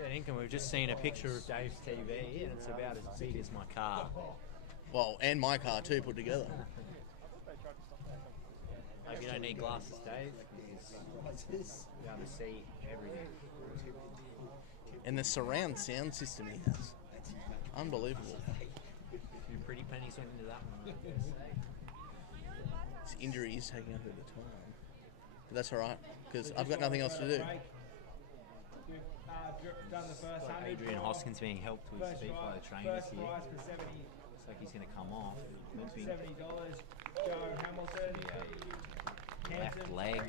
Yeah, Incan, we've just seen a picture of Dave's TV, and it's about as big as my car. Well, and my car too, put together. Hope you don't need glasses, Dave. Because you're able to see everything. And the surround sound system he has. Unbelievable. A few pretty pennies went into that one. His injury is taking up a bit of time. But that's alright, because I've got nothing else to do. Done the first 100. Adrian Hoskins being helped to his feet by the trainers here. Looks like he's going to come off. $70. Joe Hamilton. Left leg.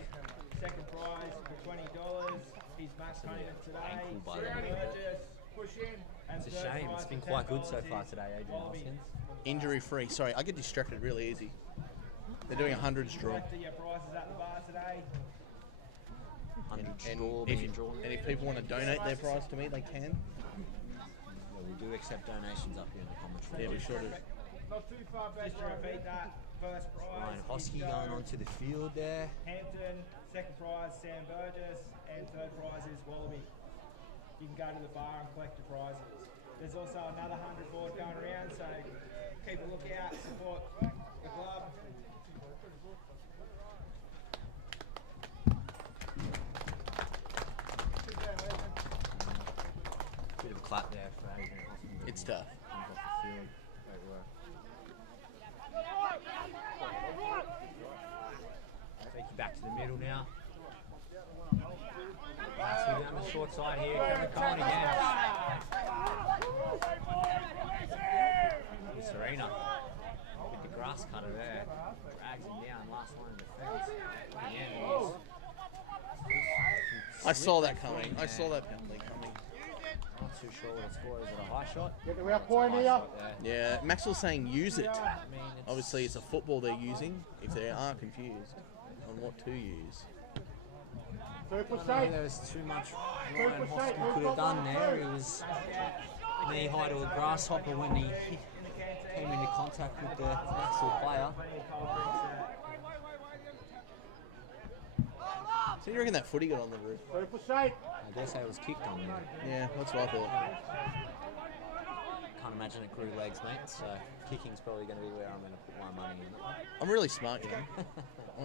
Second prize for $20. He's max payment today. Ankle by the way. Push in. It's a shame. It's been quite good so far today, Adrian Hoskins. Injury free. Sorry, I get distracted really easy. They're doing a 100s draw. Your prizes at the bar today. 100 And straw if, being drawn. and if people want to donate their prize to me, they can. Yeah, we do accept donations up here in the commentary. Yeah, we sure do. Not too far back to repeat that. First prize. Ryan Hosky going onto the field there. Hampton. Second prize, Sam Burgess. And third prize is Wallaby. You can go to the bar and collect your prizes. There's also another 100 board going around, so keep a lookout, support the club. Bit of a clap there for Adrian Hoskins. It's tough. Comes off the field. Great work. Take you back to the middle now. Maxwell down the short side here. Kevin Cohen again. Serena with the grass cutter there. Drags him down. Last line of defence. In the end, I saw that coming. I saw that penalty coming. not too sure what the score is. Is it a high shot? Get the out point here. Yeah, Maxwell's saying use it. I mean, Obviously, it's a football they're using. If they are confused on what to use. I don't think there was too much Ryan Hoskins could have done there. He was knee high to a grasshopper when he came into contact with the actual player. So you reckon that footy got on the roof? I dare say it was kicked on there. Yeah, that's what I thought. Can't imagine it grew legs, mate. So kicking's probably going to be where I'm going to put my money in. I'm really smart, you know.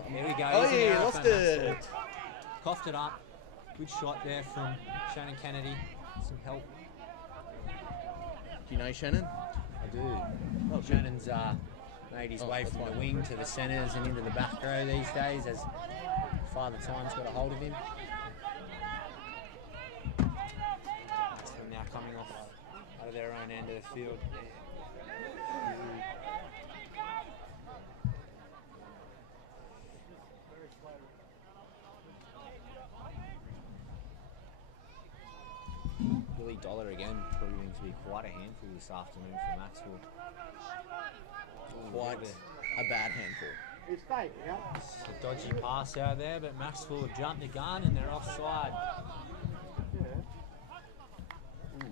Here we go. Oh Here's an yeah, error lost from it. Maxwell. Coughed it up. Good shot there from Shannon Kennedy. Some help. Do you know Shannon? I do. Well, Shannon's made his way from the wing to the centres and into the back row these days as Father Time's got a hold of him. So now coming off out of their own end of the field. Billy Dollar again proving to be quite a handful this afternoon for Macksville. Quite a bad handful. It's tight, yeah. A dodgy pass out there, but Macksville have jumped the gun and they're offside.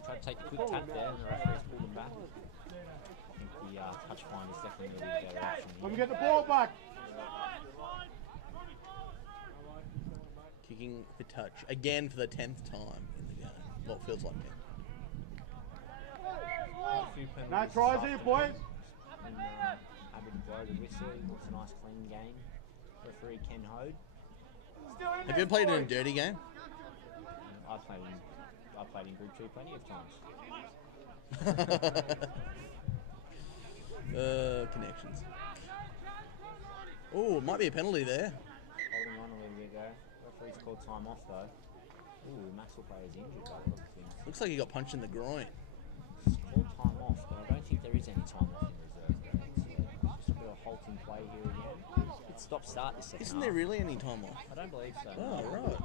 Tried to take a quick tap there and the referee's pulled them back. I think the touch find is definitely going to be a better option Let me here. get the ball back. Kicking for touch again for the 10th time in the game. Well, it feels like 10. A few penalties No this tries here, afternoon. boys. and happy to blow the whistle. He wants a nice clean game. Referee Ken Hode. Have you ever played in a dirty game? I played in Group 2 plenty of times. Connections. Oh, it might be a penalty there. Holding on a little bit there. Referee's called time off though. Ooh, Macksville player's injured by the look of things. Looks like he got punched in the groin. It's called time off, but I don't think there is any time off in reserve grade. So just a bit of halting play here again. It's stop-start this second Isn't there really any time off? I don't believe so. Oh, right.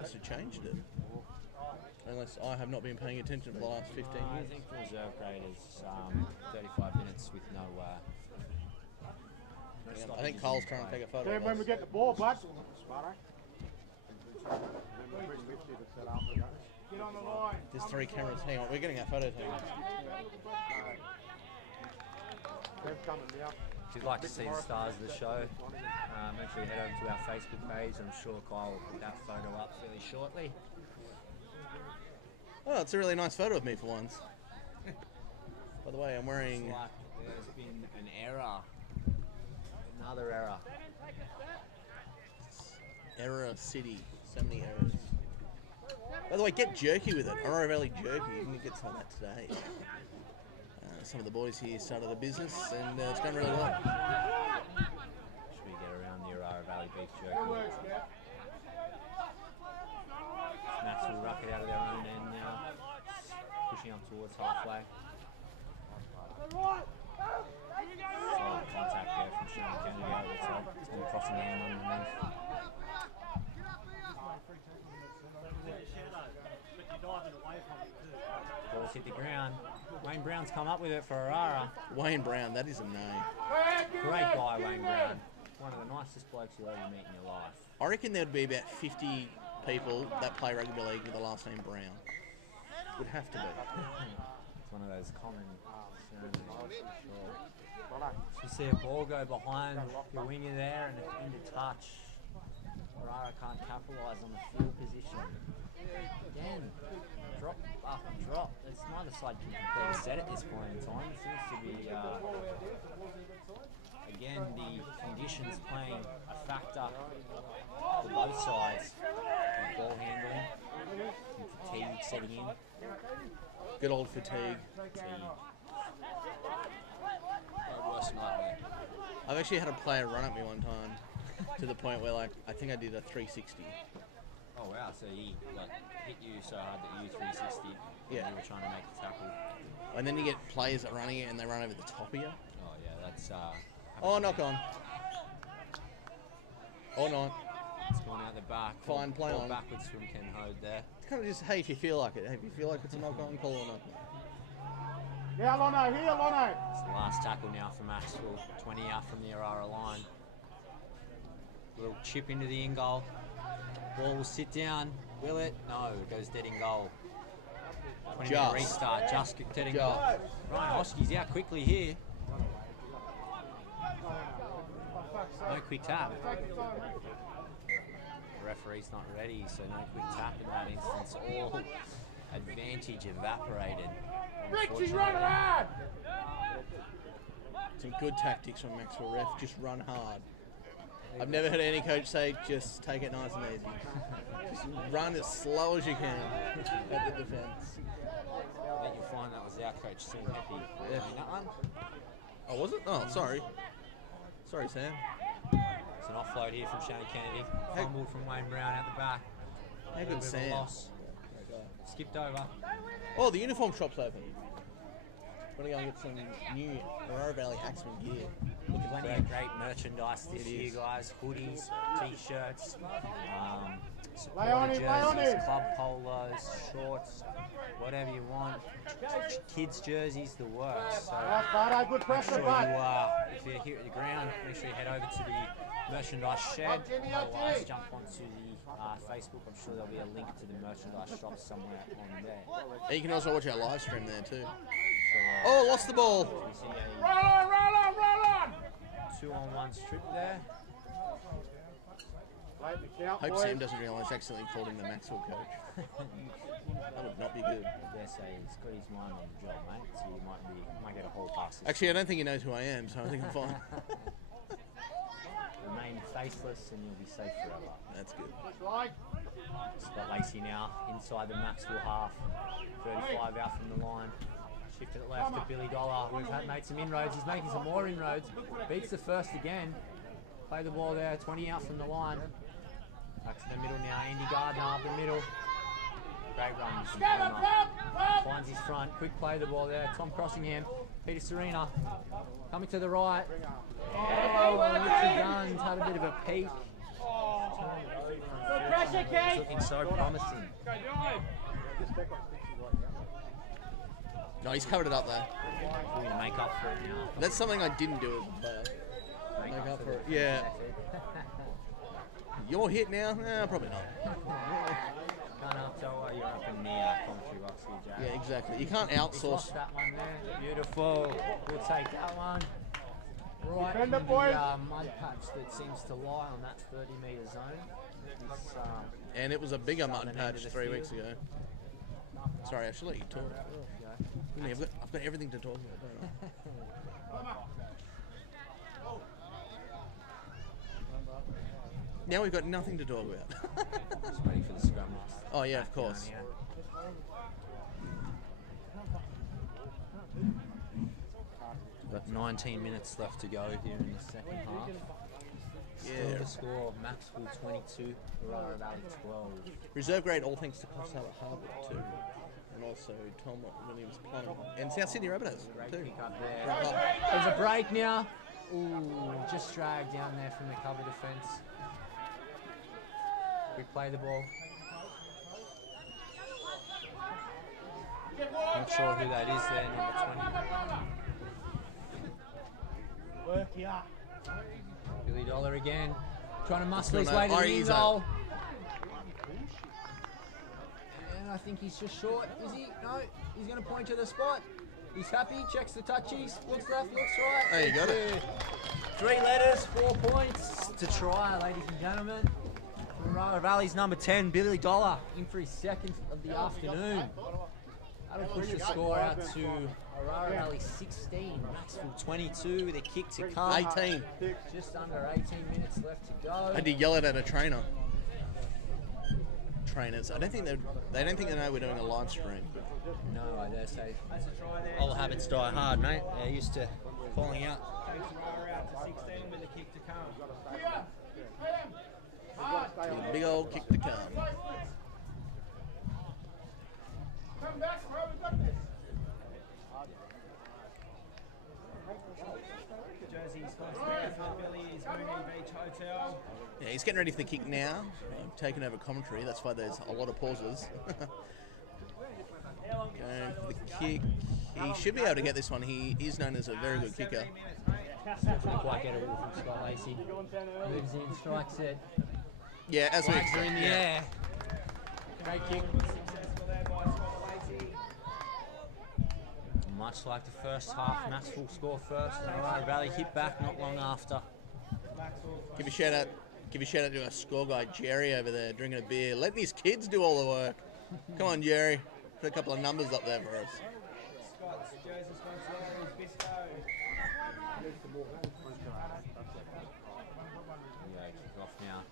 Must have changed it. Unless I have not been paying attention for the last 15 I years. think the reserve grade is 35 minutes with no I think Cole's trying to take a photo Then of when us. we get the ball, bud. Get on the line. There's 3 cameras. Hang on, we're getting our photo taken. If you'd like to see the stars of the show, make sure you head over to our Facebook page. I'm sure Kyle will put that photo up fairly shortly. Oh, it's a really nice photo of me for once. By the way, I'm wearing... It's like there's been an error. Another error. Error City. So many errors. By the way, get jerky with it. Orara Valley jerky. You can get some of that today. Some of the boys here started a business and it's going really well. Should we get around the Orara Valley beef jerky? Max will ruck it out of their own end now. Pushing up towards halfway. Solid contact there from Sean Kennedy over the top. It's going to cross the hand underneath. Ball's hit the ground. Wayne Brown's come up with it for Orara. Wayne Brown, that is a name. Great guy, Wayne Brown. One of the nicest blokes you'll ever meet in your life. I reckon there would be about 50 people that play rugby league with the last name Brown. Would have to be. It's one of those common surnames, for sure. You see a ball go behind the winger there and it's into touch. Orara can't capitalise on the field position. Again, drop after drop. It's neither side can complete a set at this point in time. It seems to be, again, the conditions playing a factor for both sides. With ball handling, and fatigue setting in. Good old fatigue. Worst nightmare. I've actually had a player run at me one time to the point where, like, I think I did a 360. Oh wow, so he hit you so hard that you 360 Yeah. you were trying to make the tackle. And then you get players that are running it and they run over the top of you. Oh yeah, that's Oh, knock on. Or not. it's going out the back. Fine, play Ball on. backwards from Ken Hode there. It's kind of just, hey, if you feel like it. Hey, if you feel like it's a knock on, call it a knock on. Here, Lono, here, Lono. It's the last tackle now for Macksville. 20 out from the Orara line. Little chip into the in goal. Ball will sit down. Will it? No, it goes dead in goal. 20 minute restart. Just dead in goal. Ryan Oski's out quickly here. No quick tap. The referee's not ready, so no quick tap in that instance. All advantage evaporated. Richie, run hard. Some good tactics from Macksville Ref. Just run hard. I've never heard any coach say, just take it nice and easy. Just run as slow as you can at the defence. I bet you'll find that was our coach, Sam Peppy. Yeah. That one? Oh, was it? Oh, sorry. Sorry, Sam. It's an offload here from Shannon Kennedy. Fumbled from Wayne Brown out the back. How good, Sam? Loss. Skipped over. Oh, the uniform shop's open. Gonna go and get some new Orara Valley Axeman gear. Looking Plenty fresh. of great merchandise this It year, is. guys. Hoodies, t-shirts, Lay on supporter him, lay on jerseys, him. club polos, shorts, whatever you want. Kids' jerseys, the works. So That's bad, good make pressure, sure bud. you, if you're here at the ground, make sure you head over to the merchandise shed. Otherwise, jump onto the Facebook. I'm sure there'll be a link to the merchandise shop somewhere on there. And you can also watch our live stream there too. So, Oh, lost the ball. we see a Roll on, roll on, roll on. 2-on-1 strip there. Play it to count, Hope boys. Sam doesn't realise I accidentally called him the Macksville coach. That would not be good. Yeah, so he's got his mind on the job, mate. So you might get a whole pass. Actually, I don't think he knows who I am, so I think I'm fine. Remain faceless and you'll be safe forever. That's good. Scott Lacey now inside the Macksville half. 35 out from the line. Shift it left to Billy Dollar. We've made some inroads. He's making some more inroads. Beats the first again. Play the ball there. 20 out from the line. Back to the middle now. Andy Gardner up the middle. Great run from Palmer. Finds his front. Quick play the ball there. Tom Crossingham. Peter Serena. Coming to the right. Oh, Richard Guns had a bit of a peek. It's looking so promising. No, he's covered it up there. We're going to make up for it now. That's something I didn't do as a player. Make up for it. Yeah. You're hit now? Probably not. Can't tell why you're up in the commentary box here, Jack. Yeah, exactly. You can't He's outsource. lost that one there. Beautiful. We'll take that one. Right Defend in it, boys. the mud patch that seems to lie on that 30-metre zone. It's, And it was a bigger mud southern end patch of the 3 field. weeks ago. Sorry, I should let you talk. I mean, I've got everything to talk about, don't I? Now we've got nothing to talk about. Just waiting for the scrum master. Oh, yeah, of course. Down here. Got 19 minutes left to go here in the second half. Still the score of Macksville 22, Orara Valley 12. Reserve grade, all thanks to Coffs Harbour too. And also Tom Williams Plumbing. And South Sydney Rabbitohs Great too. pick up there. There's a break now. Ooh, just dragged down there from the cover defence. Quick play the ball. Not sure who that is there, number 20. Work here. Billy Dollar again. Trying to muscle Let's his go, way to mate. the end Ariza. goal. And I think he's just short. Is he? No. He's going to point to the spot. He's happy. Checks the touchies. Looks left, looks right. There you got it. 3 letters, 4 points to try, ladies and gentlemen. Orara Valley's number 10, Billy Dollar, in for his second of the afternoon. That'll push the score out to Orara Valley 16, Macksville 22 with a kick to come. 18. Just under 18 minutes left to go. I had to yell it at a trainer. Trainers. I don't think they don't think they know we're doing a live stream. No, I dare say. Old habits die hard, mate. They're used to calling out. Orara out to 16 with a kick to come. A big old kick to come. Jersey sponsored for Billy's Mooney Beach Hotel. Yeah, he's getting ready for the kick now. Taking over commentary. That's why there's a lot of pauses. Going for the kick. He should be able to get this one. He is known as a very good kicker. Couldn't quite get it all from Scott Lacey. Moves in, strikes it. Yeah, as we Flags are in the air. Great kick. Successful there by Scott Lacey. Much like the first half, Macksville score first. Orara Valley hit back not long after. give a shout out. Give a shout out to our score guy Jerry over there drinking a beer, letting his kids do all the work. Come on, Jerry. Put a couple of numbers up there for us. Scott's jersey sponsor there is Bisco. Yeah, kick off now.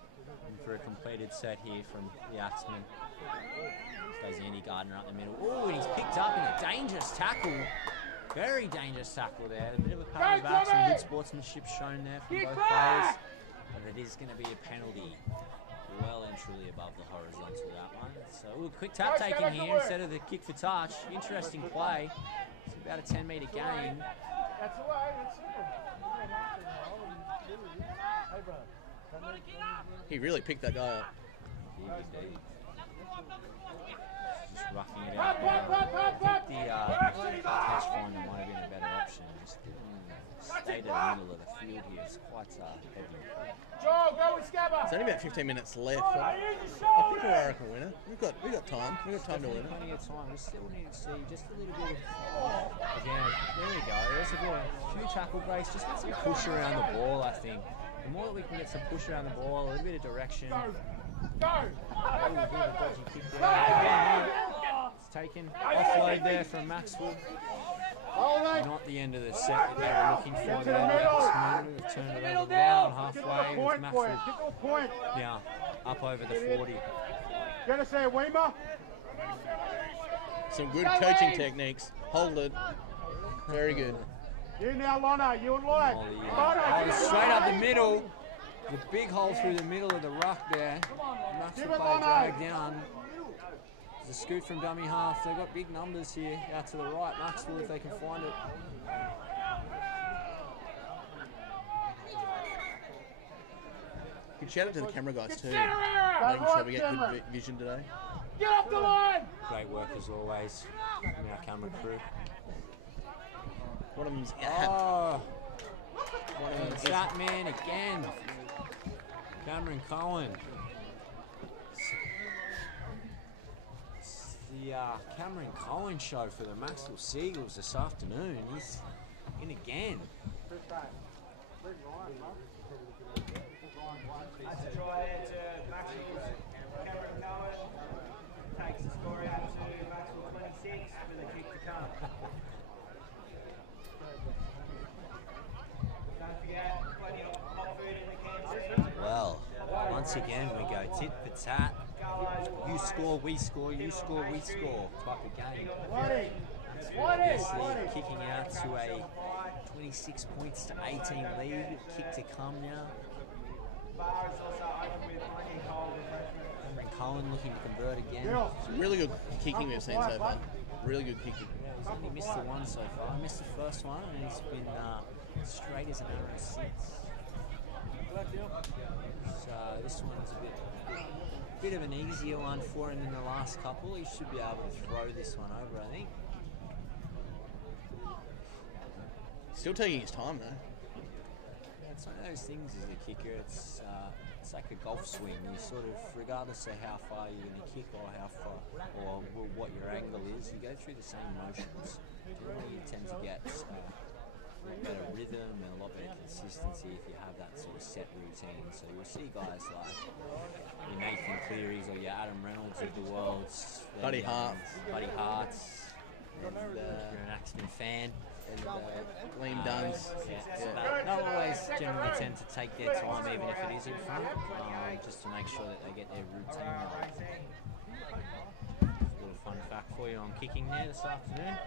In for a completed set here from the Axeman. Goes Andy Gardner up the middle. Oh, and he's picked up in a dangerous tackle. Very dangerous tackle there. A bit of a pat on the back, some good sportsmanship shown there from both players. But it is going to be a penalty. Well and truly above the horizontal, that one. So, ooh, quick tap taken here instead of the kick for touch. Interesting play. It's about a 10-metre gain. That's the way. He really picked that guy up. Indeed. Just roughing it out there. I think the touch finder might have been a better option. Just stayed at the middle of the field here. It's quite heavy. Joe, go with Scabba. There's only about 15 minutes left. I think Orara can win it. We've got time. We've got time to win it. Plenty of time. We still need to see just a little bit of. Again, there we go. There's a few tackle breaks. Just get some push around the ball, I think. the more that we can get some push around the ball, a little bit of direction. Go! Oh, a bit of a dodgy kick there. It's taken. Offload there from Macksville. Not the end of the set that they were looking for there. They've turned it over around halfway with Macksville now up over the 40. Get us there, Weimer. Some good coaching techniques. Hold it. Very good. You now, Lona. You and Lloyd. Oh, straight up the middle. The big hole through the middle of the ruck there. Macksville player dragged down. There's a scoot from dummy half. They've got big numbers here out to the right. Macksville if they can find it. Good shout out to the camera guys too. Making sure we get good vision today. Get off the line! Great work as always from our camera crew. One of them's Oh, it's that man again. Cameron Cohen. It's the Cameron Cohen show for the Macksville Seagulls this afternoon. He's in again. That's a try there to Macksville's Cameron Cohen. Takes the score out to Macksville 26 with a kick to come. Don't forget, plenty of hot food in the canteen. Well, once again we go tit for tat. You score, we score, you score, we score type of game. Obviously kicking out to a 26 points to 18 lead. Kick to come now. Cameron Cohen looking to convert again. Some really good kicking we've seen so far. Really good kicking. Yeah, he's only missed the one so far. I missed the first one and he's been straight as an arrow since. So this one's a bit of an easier one for him than the last couple. He should be able to throw this one over, I think. Still taking his time though. Yeah, it's one of those things as a kicker. It's like a golf swing. You sort of, regardless of how far you're going to kick or how far or what your angle is, you go through the same motions. Generally, you tend to get a better rhythm and a lot better consistency if you have that sort of set routine. So you'll see guys like your Nathan Clearys or your Adam Reynolds of the world. Buddy Hart. Buddy Harts. And, you're an Axeman fan. And Liam Duns. They'll always generally tend to take their time, even if it is in front, just to make sure that they get their routine right. A little fun fact for you on kicking there this afternoon.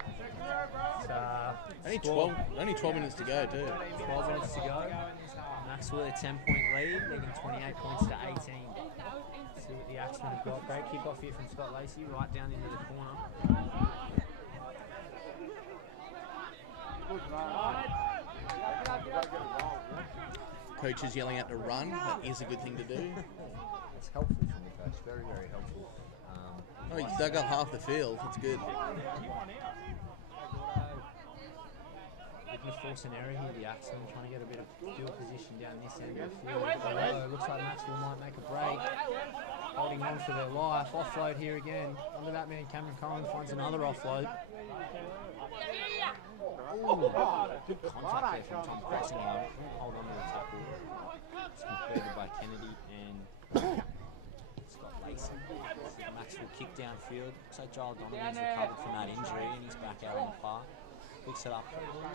Only 12 minutes to go too. 12 minutes to go. Macksville a 10-point lead, leading 28 points to 18. See what the Axemen have got. Great kick off here from Scott Lacey, right down into the corner. Coach is yelling out to run. That is a good thing to do. It's helpful from the coach. Very, very helpful. He's dug up half the field. That's good. Looking to force an error here, the Axemen trying to get a bit of field position down this end of the field. Although looks like Macksville might make a break. Holding on for their life. Offload here again. Under that man, Cameron Cohen finds another offload. Ooh, good contact there from Tom Crossing. Hold on to the tackle. It's completed by Kennedy and Scott Lacey. Macksville kick downfield. Looks like Giles Donovan's recovered from that injury and he's back out on the park. Picks it up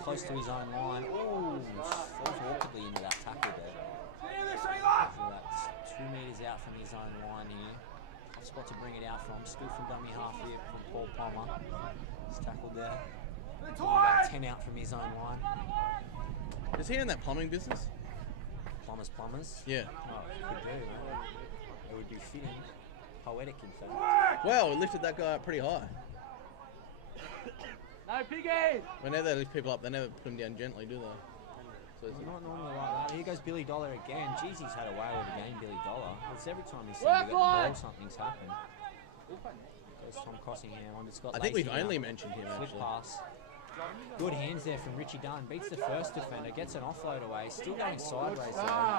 close to his own line. Ooh, falls awkwardly into that tackle there. So that's 2 metres out from his own line here. Tough spot to bring it out from. Scoot from dummy half here from Paul Palmer. He's tackled there. About 10 out from his own line. Is he in that plumbing business? Plumbers? Yeah. Oh, could do, man. It would be fitting. Poetic, in fact. Well, we lifted that guy up pretty high. No piggy! Whenever they lift people up, they never put them down gently, do they? So Not normally like that. Here goes Billy Dollar again. Jeez, he's had a whale of a game, Billy Dollar. It's every time he's seen to get the ball, something's happened. Goes Tom Crossingham on to Scott Lacey. I think we've now. only mentioned him, Flip actually. pass. Good hands there from Richie Dunn. Beats the first defender, gets an offload away. Still going sideways though.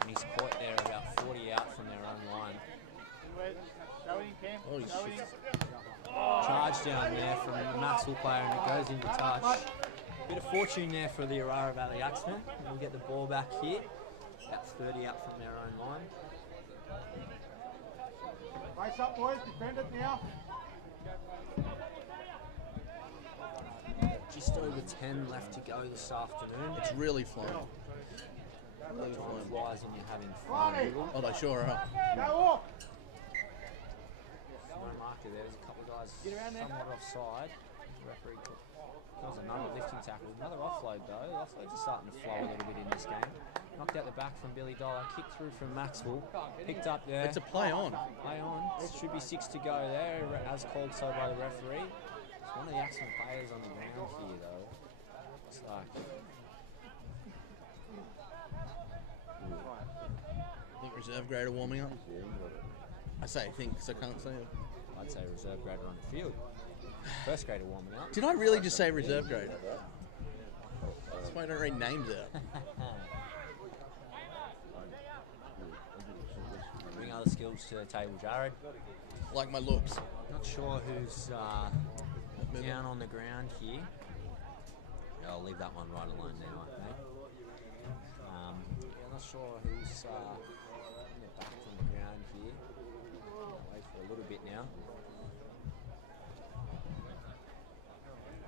And he's caught there about 40 out from their own line. Holy shit. Charge down there from the Macksville player and it goes into touch. Bit of fortune there for the Orara Valley Axemen. We'll get the ball back here. About 30 out from their own line. Face up, boys. Defend it now. Just over 10 left to go this afternoon. It's really flying. Really time flies when you're having fun. Oh, they sure are. Go off. No marker there. There's a couple of guys somewhat offside. The referee calls another lifting tackle. Another offload though. The offloads are starting to flow a little bit in this game. Knocked out the back from Billy Dollar. Kicked through from Macksville. Picked up there. It's a play on. Play on. Should be 6 to go there, as called so by the referee. It's one of the Axon players on the ground here though. It's like... I think reserve grader warming up. I say think, because I can't say it. I'd say reserve grader on the field. First grader warming up. Did I really just say reserve grader? That's why I don't read names out. Bring other skills to the table, Jared. Like my looks. Not sure who's down on the ground here. I'll leave that one right alone now, I think. Not sure who's back from the ground here. I'll wait for a little bit now.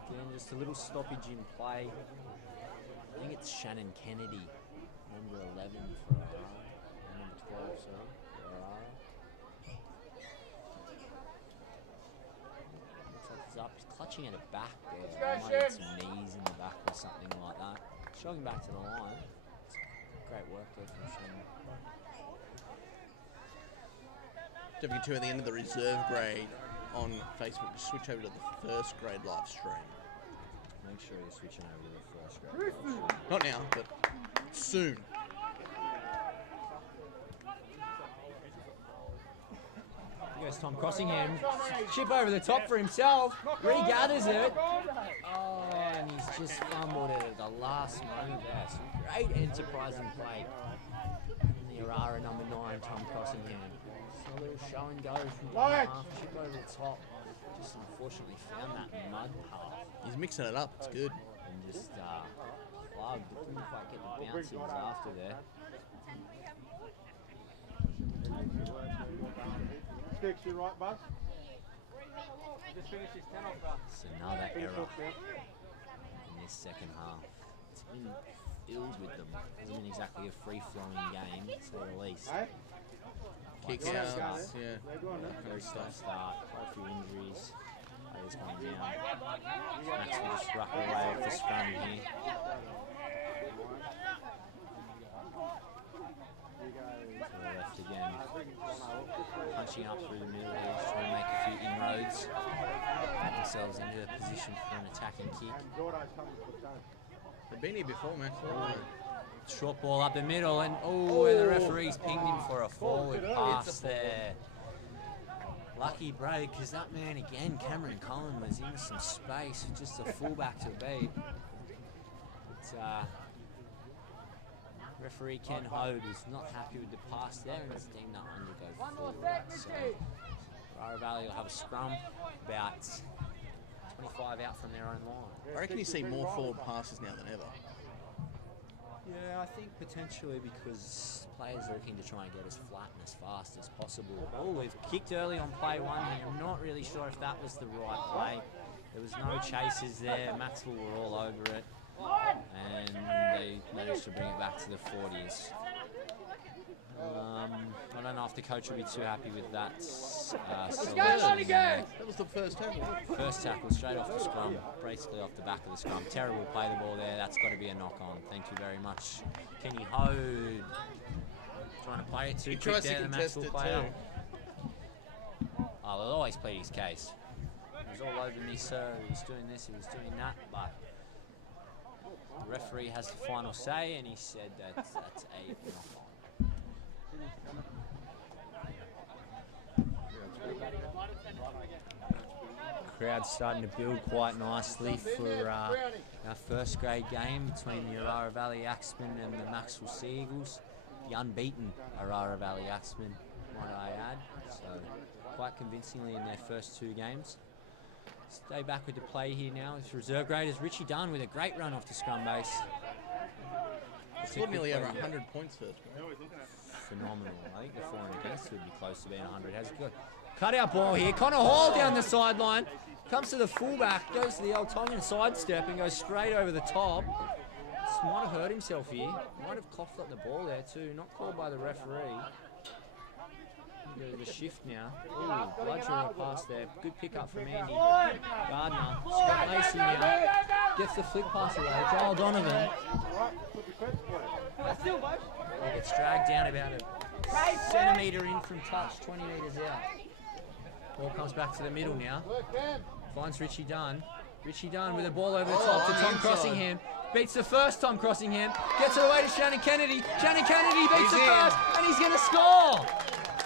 Again, just a little stoppage in play. I think it's Shannon Kennedy, number 11 for Orara. Number 12, sorry, for Orara. Looks like he's up. He's clutching at a back there. Might get some knees in the back or something like that. Showing back to the line. Great work there from Shannon. Don't forget to, at the end of the reserve grade on Facebook, just switch over to the first grade live stream. Make sure you're switching over to the first grade. Not now, but soon. Here goes Tom Crossingham. Chip over the top for himself. Regathers it. Oh, and he's just fumbled it at the last moment there. Some great enterprising play. The Orara number 9, Tom Crossingham. So a little show and go from the half. Chip over the top. Just unfortunately found that mud path. He's mixing it up. It's good. And just plugged. Didn't quite get the bounce he was after there. Sticks, you right, Buzz? Just finish his 10 off, bro. It's another error in this second half. It's been filled with them. It hasn't been exactly a free-flowing game, to say the least. Hey? Kick outs, yeah. Very slow start, quite a few injuries. Players going down. Macksville just struck away off the scrum here. To the left again. Punching up through the middle there, just trying to make a few inroads. Get themselves into a position for an attacking kick. They've been here before, man. Short ball up the middle, and and the referee's pinged him for a forward pass there. Lucky break, because that man again, Cameron Cullen, was in some space, just a fullback to beat. But, referee Ken Hode was not happy with the pass there, and has deemed that one to go forward. So Orara Valley will have a scrum about 25 out from their own line. I reckon you see more forward passes now than ever. Yeah, I think potentially because players are looking to try and get as flat and as fast as possible. Oh, we've kicked early on play one here. I'm not really sure if that was the right play. There was no chases there. Macksville were all over it. And they managed to bring it back to the 40s. I don't know if the coach will be too happy with that. That was the first tackle. First tackle straight off the scrum, basically off the back of the scrum. Terrible play the ball there. That's got to be a knock on. Thank you very much, Kenny Hode. Trying to play it too quick there, the Macksville player. Oh, they'll always plead his case. He was all over me, sir. He was doing this, he was doing that, but the referee has the final say, and he said that that's a knock on. Crowd's starting to build quite nicely for our first grade game between the Orara Valley Axemen and the Macksville Sea Eagles. The unbeaten Orara Valley Axemen, might I add. So quite convincingly in their first 2 games. Stay back with the play here now with reserve graders. Richie Dunn with a great run off the scrum base. Scored nearly over 100 points first. Phenomenal. I think the for and against would be close to being 100. Has good cut out ball here. Connor Hall down the sideline. Comes to the fullback, goes to the old Tongan sidestep and goes straight over the top. Might have hurt himself here. Might have coughed up the ball there too. Not called by the referee. Go to the shift now. Ooh, bludgeon pass there. Good pick up from Andy Gardner. Scott Lacey now gets the flick pass away. Joel Donovan. He gets dragged down about a centimetre in from touch, 20 metres out. Ball comes back to the middle now. Finds Richie Dunn. Richie Dunn with a ball over the top to Tom Crossingham. Beats the first Tom Crossingham. Gets it away to Shannon Kennedy. Shannon Kennedy beats the first, and he's going to score.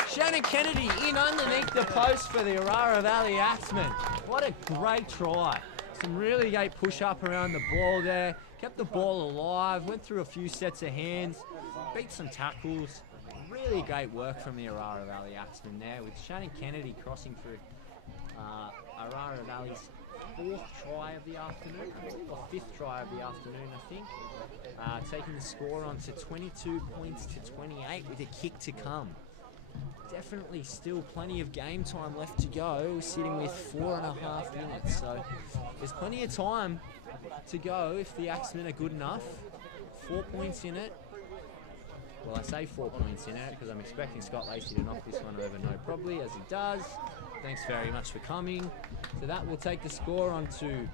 Shannon Kennedy in underneath the post for the Orara Valley Axemen. What a great try. Some really great push-up around the ball there. Kept the ball alive. Went through a few sets of hands. Beat some tackles. Really great work from the Orara Valley Axemen there, with Shannon Kennedy crossing for Orara Valley's 4th try of the afternoon, or 5th try of the afternoon, I think. Taking the score on to 22 points to 28 with a kick to come. Definitely still plenty of game time left to go. We're sitting with 4.5 minutes, so there's plenty of time to go if the Axemen are good enough. 4 points in it. Well, I say 4 points in it because I'm expecting Scott Lacey to knock this one over no probably, as he does. Thanks very much for coming. So that will take the score on to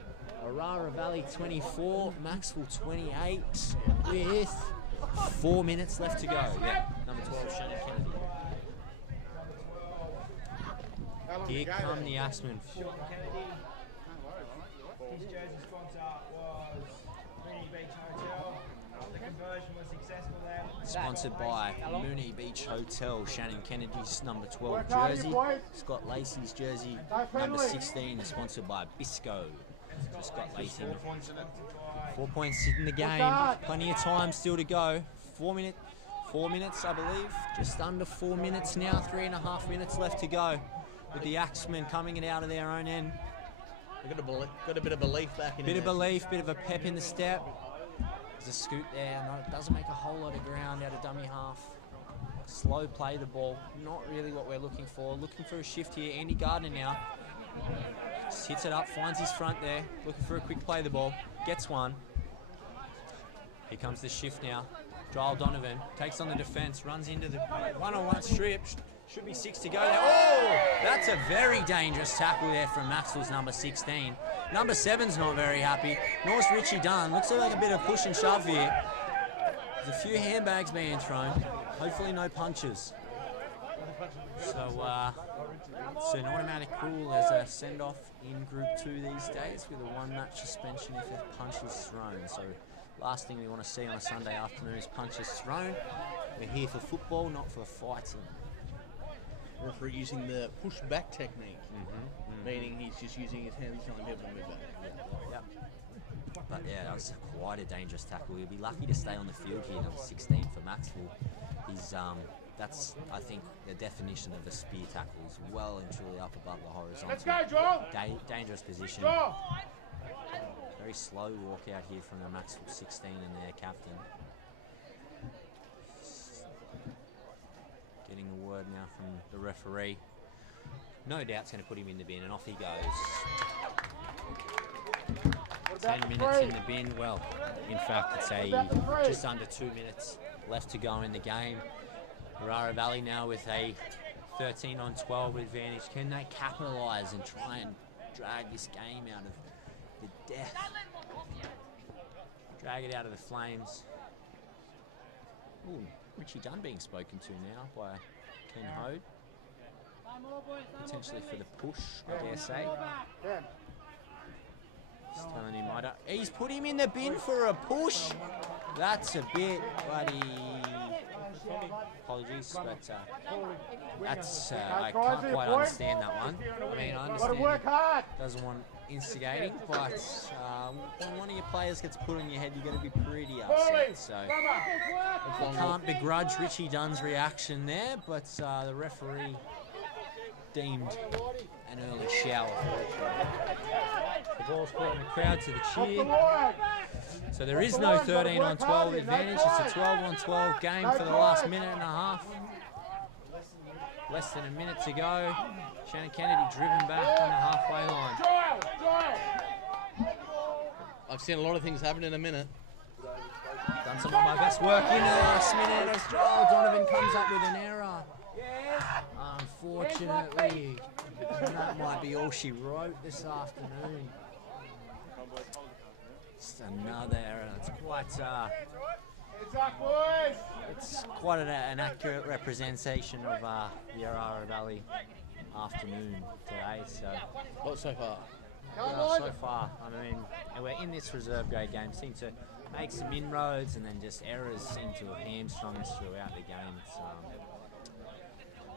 Orara Valley 24, Macksville 28, with 4 minutes left to go. Yeah, number 12, Shannon Kennedy. Here come the Axemen. Sean Kennedy. His jersey sponsor was Mooney Beach Hotel. The conversion was successful there. Sponsored by Mooney Beach Hotel. Shannon Kennedy's number 12 jersey. Scott Lacey's jersey, number 16, is sponsored by Bisco. So Scott Lacey. 4 points in the game. Plenty of time still to go. 4 minutes, I believe. Just under 4 minutes now. 3.5 minutes left to go. With the Axemen coming it out of their own end. We've got a bit of belief back in. Bit of belief, bit of a pep in the step. There's a scoot there. No, it doesn't make a whole lot of ground out of dummy half. Slow play the ball. Not really what we're looking for. Looking for a shift here. Andy Gardner now. Just hits it up, finds his front there. Looking for a quick play the ball. Gets one. Here comes the shift now. Joel Donovan takes on the defence. Runs into the one-on-one strip. Should be 6 to go there. Oh! That's a very dangerous tackle there from Macksville's number 16. Number 7's not very happy. Nor's Richie Dunn. Looks like a bit of push and shove here. There's a few handbags being thrown. Hopefully no punches. So it's an automatic rule as a send-off in Group 2 these days with a 1-match suspension if a punch is thrown. So last thing we want to see on a Sunday afternoon is punches thrown. We're here for football, not for fighting. Referee using the push-back technique, meaning he's just using his hands telling people to move back. Yep. But yeah, that was quite a dangerous tackle. He'll be lucky to stay on the field here, number 16 for Macksville. He's that's, I think, the definition of a spear tackle. Is well and truly up above the horizontal. Let's go, Joel! Dangerous position. Joel! Very slow walk out here from the Macksville 16 and their captain. Getting a word now from the referee. No doubt it's going to put him in the bin, and off he goes. 10 minutes in the bin. Well, in fact, it's just under 2 minutes left to go in the game. Orara Valley now with a 13-on-12 advantage. Can they capitalise and try and drag this game out of the death? Drag it out of the flames. Ooh. Richie Dunn being spoken to now by Ken Hode. Potentially for the push, I dare say. Just telling him, he's put him in the bin for a push. That's a bit bloody... Apologies, but that's I can't quite understand that one. I mean, I understand he doesn't want instigating, but when one of your players gets put on your head, you're going to be pretty upset. So I can't begrudge Richie Dunn's reaction there, but the referee deemed an early shower. The ball's brought the crowd to the cheer. So there is no 13 on 12 advantage. It's a 12 on 12 game for the last minute and a half. Less than a minute to go. Shannon Kennedy driven back on the halfway line. I've seen a lot of things happen in a minute. Done some of my best work in the last minute. Oh, Donovan comes up with an error. Unfortunately, that might be all she wrote this afternoon. Just another error. It's quite an accurate representation of the Orara Valley afternoon today. So, What so far? so far, I mean, we're in this reserve grade game. Seem to make some inroads, and then just errors seem to have hamstrung us throughout the game.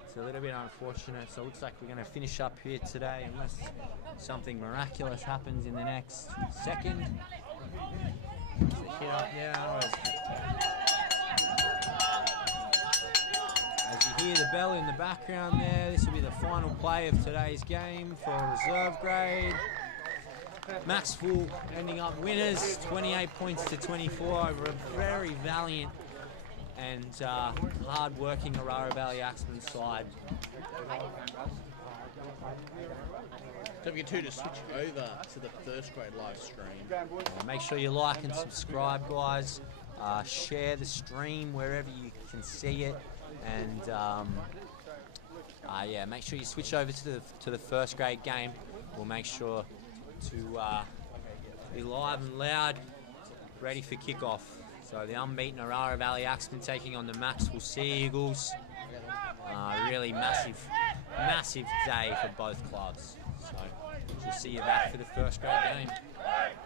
It's a little bit unfortunate. So it looks like we're going to finish up here today, unless something miraculous happens in the next second. Hit up now. As you hear the bell in the background there, this will be the final play of today's game for reserve grade. Macksville ending up winners, 28 points to 24 over a very valiant and hard-working Orara Valley Axemen side. Don't forget too to switch over to the first grade live stream. Make sure you like and subscribe, guys. Share the stream wherever you can see it, and yeah, make sure you switch over to the first grade game. We'll make sure to be live and loud, ready for kickoff. So the unbeaten Orara Valley Axemen taking on the Macksville Sea Eagles. Really massive day for both clubs. So we'll see you back for the first grade game.